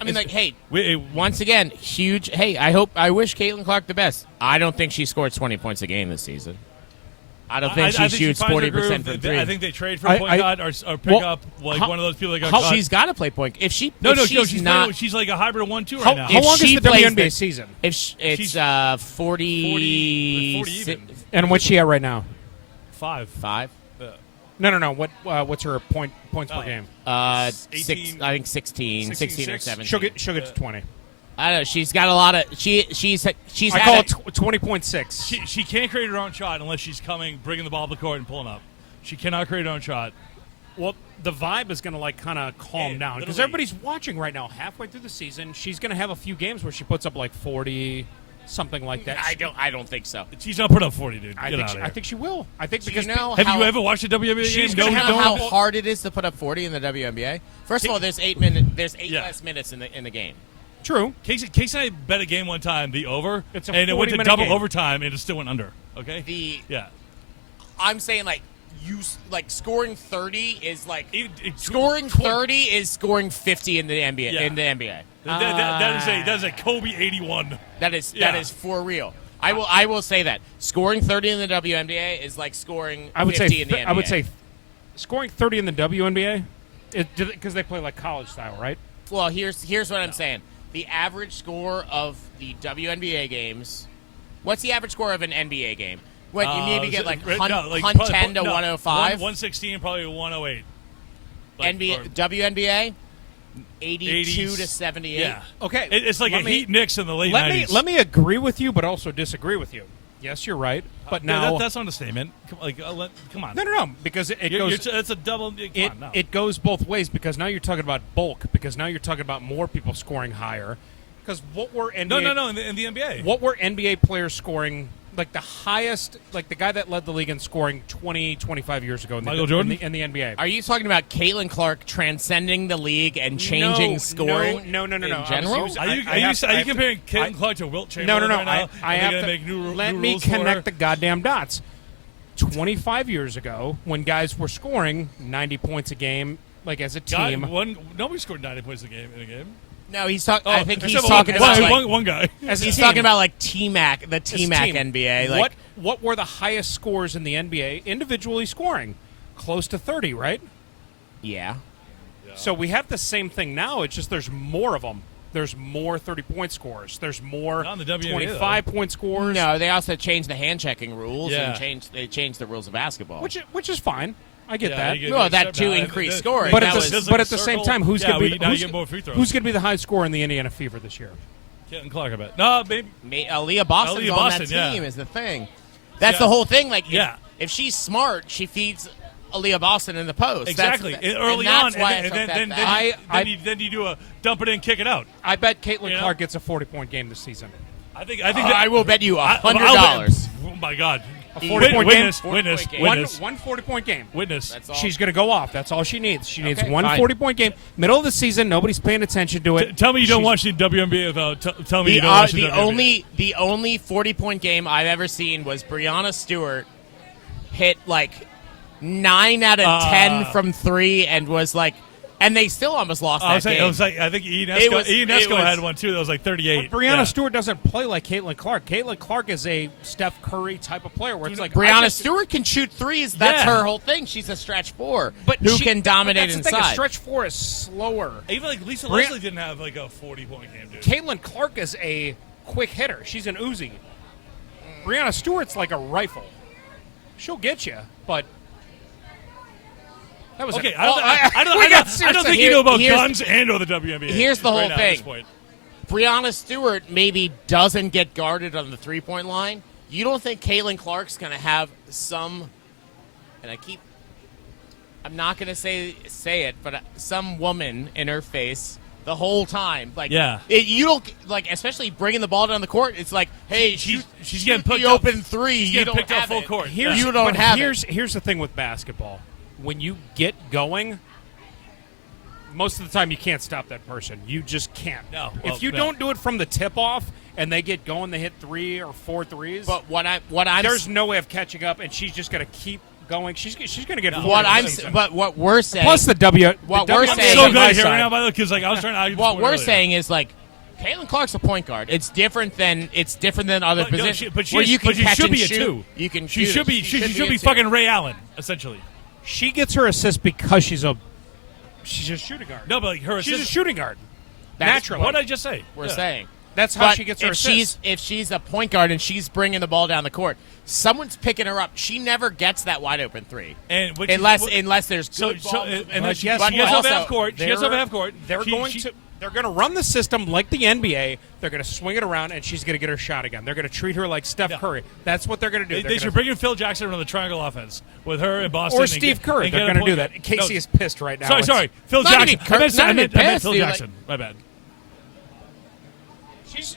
I mean, like, hey, We- once again, huge. Hey, I wish Caitlin Clark the best. I don't think she scored 20 points a game this season. I don't think she shoots finds her 40% groove. from three. I think they trade for a point guard or pick well, up like how- one of those people that got how- cut. She's got to play point. If she, No, if she's not. not. She's like a hybrid of 1-2 How, right now. how If long is she the plays WNBA the- season? It's She's 40 40 even. And what's she at right now? 5. 5. No. What's her points per Oh. game? 6. I think 16 or 16. 17. She'll get to 20. I don't know. She's got a lot of. She's I had call a- it 20.6. She can't create her own shot unless she's bringing the ball up the court and pulling up. She cannot create her own shot. Well, the vibe is going to like kind of calm Yeah, down because literally. everybody's watching right now. Halfway through the season, she's going to have a few games where she puts up like 40, something like that. I don't think so. She's not putting up 40, dude. I Get think out she, of I here. think she will. I think Do because you know Have how, you ever watched a WNBA She's game? gonna Do you have know how don't- hard it is to put up 40 in the WNBA? First of all, there's 8 minutes. There's 8 Yeah. less minutes in the game. true. Casey and I bet a game one time, the over, It's a and it went to 40-minute double game. overtime, and it still went under. Okay? The Yeah. I'm saying like scoring 30 is like Scoring scoring 30 is scoring 50 in the NBA. Yeah. In the NBA, That is a Kobe 81. that is Yeah. for real. I will say that scoring 30 in the WNBA is like scoring I would 50 say in the NBA. I would say scoring 30 in the WNBA because they play like college style, right? Well, here's what I'm saying. The average score of the WNBA games. What's the average score of an NBA game? What you maybe get like 110 to 105. 116, probably 108. WNBA 82 80s. to 78. Yeah. Okay, It's like let a me- Heat Knicks in the late Let 90s. me agree with you, but also disagree with you. Yes, you're right, but now that's not a statement. Come on. no, because it goes. It's a double. Come It, on, no. it goes both ways because now you're talking about bulk because now you're talking about more people scoring higher. Because what were NBA? No. In the NBA. What were NBA players scoring? Like the highest, like the guy that led the league in scoring 25 years ago in the, Michael Jordan? in the NBA. Are you talking about Caitlin Clark transcending the league and changing scoring? No. In I was general, using- Are you, I have to- I have to- comparing Caitlin I- Clark to Wilt Chamberlain No. right now? I Are they have gonna to make new let new me rules for her? connect the goddamn dots. 25 years ago, when guys were scoring 90 points a game, like as a team, Nobody scored 90 points in a game. no, he's talking. I think he's except talking one, about like, one guy. as a he's team, talking about like T-Mac, the as a T-Mac team. NBA. Like what were the highest scores in the NBA individually scoring? Close to 30, right? yeah. So we have the same thing now. It's just there's more of them. There's more 30-point scores. There's more Not in the WNBA, 25-point scores. No, they also changed the hand checking rules Yeah. and they changed the rules of basketball. which is fine. I get that. you get- No, that step to down. increase That- scoring. But that at, the, was- but at the same time, who's going to be now you get more free throws. who's going to be the high scorer in the Indiana Fever this year? Caitlin Clark, I bet. No, maybe. Aaliyah Boston's Aaliyah on Boston, that yeah. team is the thing. That's Yeah. the whole thing. Like, Yeah. if she's smart, she feeds Aaliyah Boston in the post. Exactly. That's, Early that's on, why and I took then, that then, back. then you do a dump it in, kick it out. I bet Caitlin You know? Clark gets a 40-point game this season. I think that, I will bet you I'll $100. bet- Oh my God! A 40-point game? 40-point game. Witness. One 40-point game. Witness. That's all. She's going to go off. That's all she needs. She needs Okay, one fine. 40-point game. Middle of the season, nobody's paying attention to it. Tell me you don't She's- watch the WNBA without. Tell me you The, don't watch the the WNBA. only 40-point game I've ever seen was Breanna Stewart hit like 9 out of 10 from 3 and was like, and they still almost lost I that was saying, game. it was like I think Ian It was- Esco it was- had one too. That was like 38. Brianna Yeah. Stewart doesn't play like Caitlin Clark. Caitlin Clark is a Steph Curry type of player where it's like I Brianna just- Stewart can shoot threes. That's Yeah. her whole thing. She's a stretch 4 but who she- can dominate but that's the thing, inside. a stretch 4 is slower. Even like Lisa Bri- Leslie didn't have like a 40-point game, dude. Caitlin Clark is a quick hitter. She's an Uzi. Brianna Stewart's like a rifle. She'll get you, but that was Okay, it. I don't, Oh, I don't, we I got don't, serious. I don't think you Here- know about here's- guns and or the WNBA. here's the whole right now at this thing. point. Brianna Stewart maybe doesn't get guarded on the 3-point line. You don't think Caitlin Clark's going to have some, and I'm not going to say it, but some woman in her face the whole time. Like, Yeah. you don't, like, especially bringing the ball down the court, it's like, hey, She's shoot getting the picked up. open 3. She's You getting don't picked up have full it. court. Here's, You don't but have here's the thing with basketball. When you get going, most of the time you can't stop that person. You just can't. No, well, if you no. don't do it from the tip off and they get going, they hit 3 or 4 threes. But what I'm there's no way of catching up, and she's just going to keep going. She's going to get 40 What this I'm, season. but what we're saying, Plus the What the we're WNBA saying- is So on my good here right side. now, by the way, because like I was trying to argue. what this we're earlier. saying is like, Caitlin Clark's a point guard. It's different than other But, no, positions. but where she, you can but she catch should and be a shoot. two. You can. She shoot should it. be. She should be a two. fucking Ray Allen, essentially. She gets her assist because she's a shooting guard. No, but like her she's a assist. shooting guard. That's Naturally. What did I just say? We're Yeah. saying. That's how But she gets her if assists. if she's a point guard and she's bringing the ball down the court, someone's picking her up. She never gets that wide open three, And which unless there's so, good so ball and movement. then But she, guess she gets what? over half Also, court. She gets over half court. They're going to run the system like the NBA. They're going to swing it around, and she's going to get her shot again. They're going to treat her like Steph Yeah. Curry. That's what they're going to do. They They're should gonna- bring in Phil Jackson on the triangle offense with her in Boston. or and Steve get- Kerr. and They're get a going to do point that. guard. Casey No, is pissed right now. Sorry. Phil Not Jackson. even Kerr- I meant not even Phil pissed, dude, Jackson. My bad.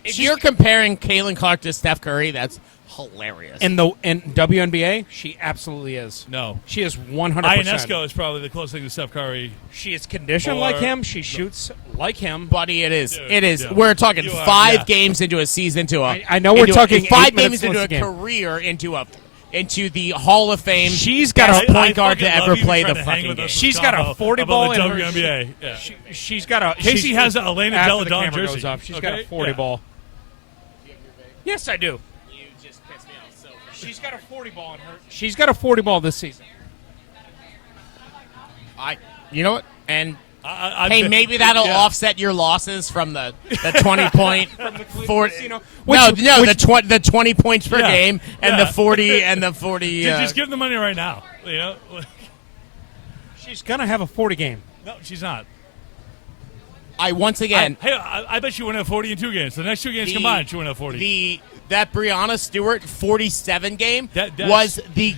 If you're comparing Caitlin Clark to Steph Curry, that's hilarious. In WNBA, she absolutely is. No. She is 100%. Ionesco is probably the closest thing to Steph Curry. She is conditioned Or- like him. She shoots like him. Buddy, it is. Dude, It is. yeah. We're talking You are, 5 yeah. games into a season, into a. I know we're into talking 5 8 minutes games into close a to game. career, into the Hall of Fame. She's got best a point guard fucking to love ever even play trying the to hang fucking with game. us. She's got a Combo 40 about ball the in her. WNBA. Yeah. She's got a. Casey she's- has a Elena after Delle the Donne camera jersey. goes up, she's got a Okay? 40 Yeah. ball. Yes, I do. You just pissed me off so bad. She's got a 40 ball in her. She's got a 40 ball this season. You know what? And I- hey, maybe that'll yeah. offset your losses from the 20 point for Casino. the 20 points per Yeah. game and Yeah. the 40 Just give them the money right now. You know? She's gonna have a 40 game. No, she's not. once again I bet she won't have 40 in 2 games. The next 2 games the- combined, she won't have 40. that Breanna Stewart 47 game That's- was the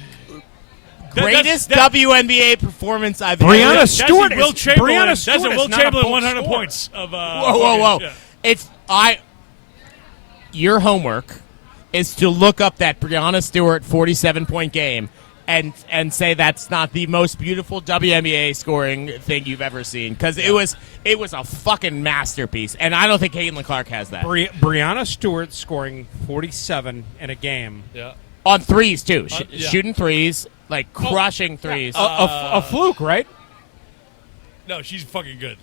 greatest that- WNBA performance I've Breanna ever. That's Stewart a Will is- Chamberlain. Breanna That's Stewart a is Will not a Chamberlain bulk 100 scorer. points of. Whoa! Yeah. It's your homework is to look up that Breanna Stewart 47-point game and say that's not the most beautiful WNBA scoring thing you've ever seen because it was a fucking masterpiece, and I don't think Caitlin Clark has that Breanna Stewart scoring 47 in a game. Yeah. on threes too, Yeah. shooting threes, like crushing threes. A fluke, right? No, she's fucking good.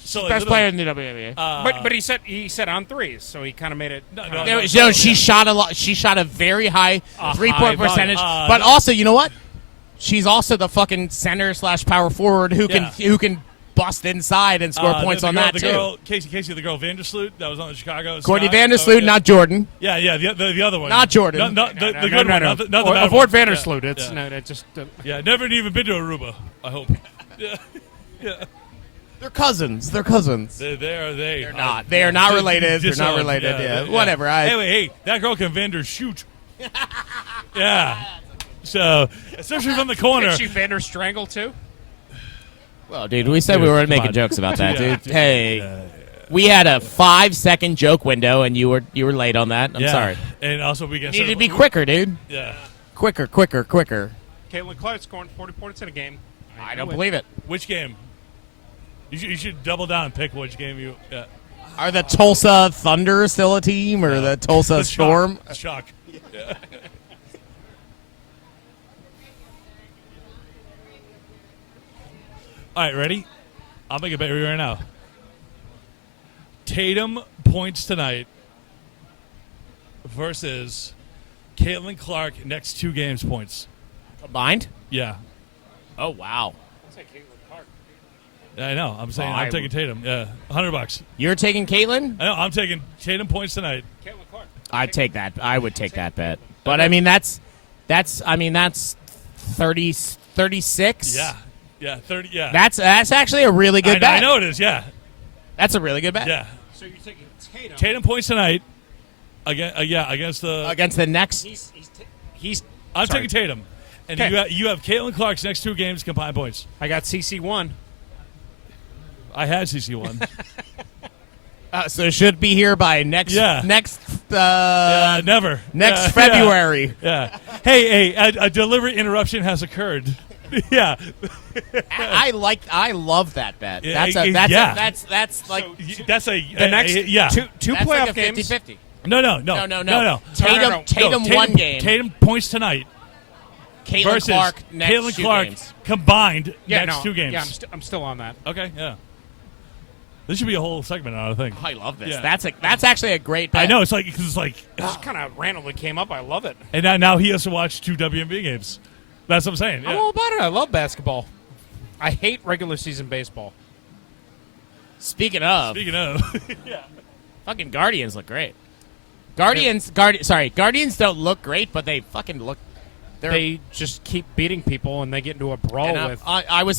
So Best player in the WNBA. But he said on threes, so he kind of made it. No, She shot a lot. She shot a very high A 3-point high percentage. volume. But also, you know what? She's also the fucking center / power forward who can bust inside and score points on that the too. Girl, Casey, the girl Vandersloot that was on the Chicago. Courtney Scott. Vandersloot, yeah. not Jordan. Yeah, the other one. Not Jordan. No, the good one. Not the bad Avoid one. Vandersloot. It's yeah. no, it just. Yeah, never even been to Aruba. I hope. Yeah, yeah. They're cousins. They're cousins. They're not. They are not related. They're not related. Yeah. Whatever. Hey, that girl can Vander shoot. Yeah. So, especially from the corner. Did she Vander strangle too? Well, dude, we said we Dude, weren't come making on. jokes about that, Yeah. dude. Hey, Yeah. we had a 5-second joke window, and you were late on that. I'm Yeah. sorry. And also, we get You need to be quicker, dude. Yeah. Quicker. Caitlin Clark scoring 40 points in a game. I don't believe it. Which game? You should double down and pick which game you. Yeah. Are the Tulsa Thunder still a team, or the Tulsa The Storm? Shock. Yeah. All right, ready? I'll make a bet right now. Tatum points tonight versus Caitlin Clark next 2 games points. Combined? Yeah. Oh, wow. I know. I'm saying I'm taking Tatum. Yeah. $100. You're taking Caitlin? I know. I'm taking Tatum points tonight. I'd take that. I would take that bet. But, I mean, that's 36. Yeah. Yeah. 30. Yeah. That's actually a really good bet. I know it is. Yeah. That's a really good bet. Yeah. So you're taking Tatum. Tatum points tonight. Against the. Against the next. I'm sorry. taking Tatum, and Okay. you have Caitlin Clark's next 2 games combined points. I got CC1. I had CC1. So it should be here by next. Yeah. Next. Never. Next Yeah, February. Yeah. Hey, a delivery interruption has occurred. Yeah. I love that bet. Yeah, That's like That's a The next yeah. two that's playoff like a games. 50-50. No. No. No. Tatum one game. Tatum points tonight. Caitlin versus Clark next Caitlin 2 Clark games. combined Yeah, next no, 2 games. Yeah, I'm still on that. Okay, yeah. This should be a whole segment on it, I think. I love this. Yeah. That's actually a great bet. I know, it's like, because it's like, Just kind of randomly came up. I love it. and now he has to watch 2 WNBA games. That's what I'm saying. I'm Yeah. all about it. I love basketball. I hate regular season baseball. Speaking of, yeah. fucking Guardians look great. Guardians don't look great, but they fucking look. They just keep beating people, and they get into a brawl And with. I was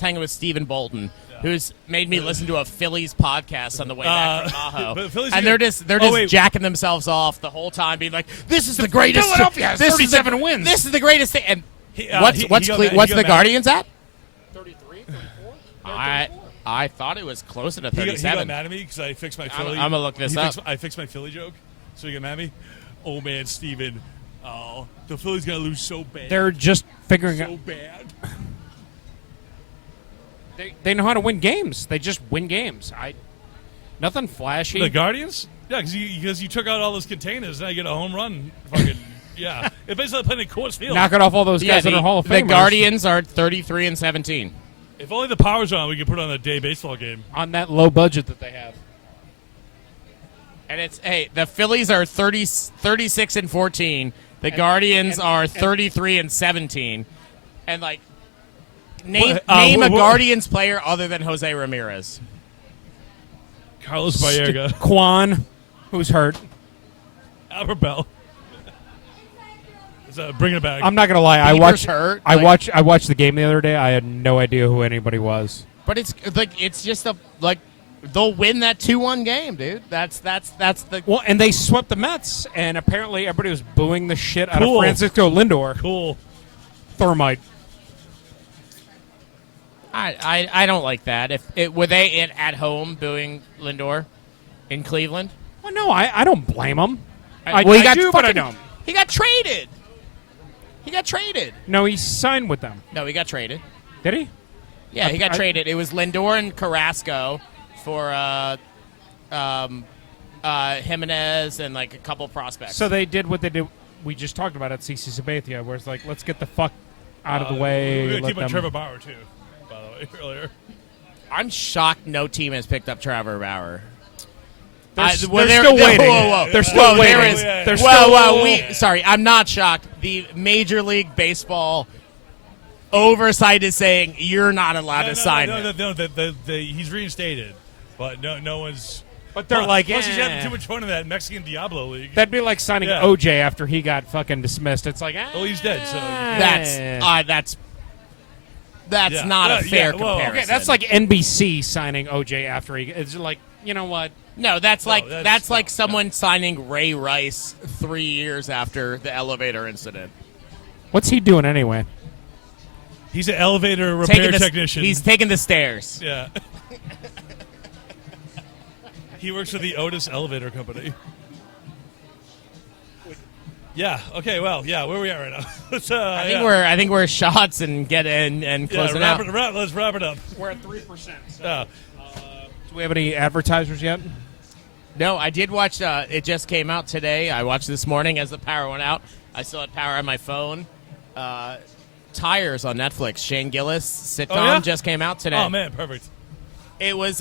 hanging with Stephen Bolton, who's made me listen to a Phillies podcast on the way back from but Ajo, Phillies and are they're good. just jacking themselves off the whole time, being like, "This is the greatest." Philadelphia has this is 37 wins. This is the greatest thing. And He what's got the mad. Guardians at? 33, 34? I thought it was closer to He got 37. mad at me because I fixed my I'm Philly. gonna look this up. I fixed my Philly joke, so he got mad at me. Oh, man, Steven. Oh, the Phillies going to lose so bad. They're just figuring out. so bad. They know how to win games. They just win games. Nothing flashy. The Guardians? Yeah, because you took out all those containers, now you get a home run. Fucking, yeah. It's basically playing at Coors Field. Knocking off all those guys that are Hall of the Famers. Guardians are 33-17. If only the power's on, we could put on a day baseball game. on that low budget that they have. And the Phillies are 36-14. The Guardians are 33-17. And like name a Guardians player other than Jose Ramirez. Carlos Baerga. Quan, who's hurt. Albert Bell. Bring it back. I'm not gonna lie. Bieber's hurt. I watched the game the other day. I had no idea who anybody was. But it's just they'll win that 2-1 game, dude. That's the Well, and they swept the Mets, and apparently everybody was booing the shit out of Cool. Francisco Lindor. Cool. Thermite. I don't like that. Were they at home booing Lindor in Cleveland? Well, no, I don't blame him. I do, but I don't. He got traded. No, he signed with them. No, he got traded. Did he? Yeah, he got I- traded. It was Lindor and Carrasco for Jimenez and like a couple prospects. So they did what they did. We just talked about at CC Sabathia, where it's like, let's get the fuck out of the way. We're going to let keep on them- Trevor Bauer, too, by the way, earlier. I'm shocked no team has picked up Trevor Bauer. They're still waiting. Whoa. They're still waiting. There is, They're still. sorry, I'm not shocked. The Major League Baseball oversight is saying you're not allowed to sign him. No, he's reinstated, but no one's. But they're like, plus he's eh. having too much fun in that Mexican Diablo League. That'd be like signing Yeah. OJ after he got fucking dismissed. It's like, Well, he's dead, so- That's not a fair comparison. okay. That's like NBC signing OJ after he. It's like, you know what? No, that's like that's- someone signing Ray Rice 3 years after the elevator incident. What's he doing anyway? He's an elevator repair the- technician. He's taking the stairs. Yeah. He works for the Otis Elevator Company. Yeah. Okay. Well. Yeah. Where are we at right now? Let's, I think we're shots and get in and closing out. Let's wrap it up. We're at 3%. So, Yeah. do we have any advertisers yet? No, I did watch. It just came out today. I watched this morning as the power went out. I still had power on my phone. Tires on Netflix. Shane Gillis sitcom yeah? just came out today. Oh man, perfect. It was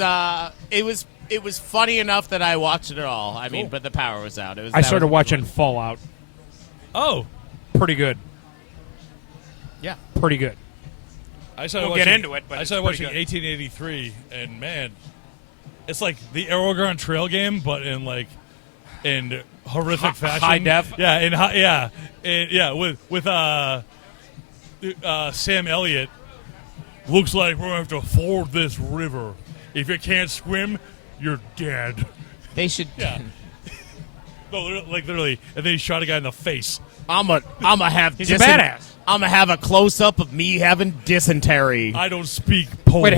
funny enough that I watched it all. I mean, Cool. but the power was out. I started watching Fallout. Oh, Pretty good. Yeah. Pretty good. I started We'll watching, get into it, but I it's started pretty watching good. 1883, and man, it's like the Aragorn Trail game, but in horrific fashion. high def? Yeah, with Sam Elliott. Looks like we're gonna have to ford this river. If you can't swim, you're dead. They should. Yeah. No, literally, and then he shot a guy in the face. I'm a have. He's a badass. I'm gonna have a close up of me having dysentery. I don't speak Polak. Wait,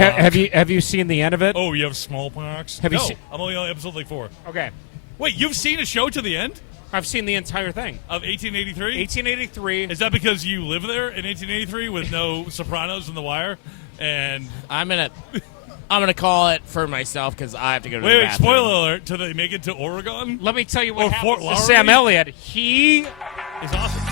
have you seen the end of it? Oh, you have smallpox? Have you no, seen- I'm only on episode 4. Okay. Wait, you've seen a show to the end I've seen the entire thing. of 1883? 1883. Is that because you live there in 1883 with no Sopranos and The Wire? And I'm gonna call it for myself because I have to go to the wait, bathroom. spoiler alert! Till they make it to Oregon, Let me tell you Or what Fort happens to Lauderdale? Sam Elliott. He it's awesome.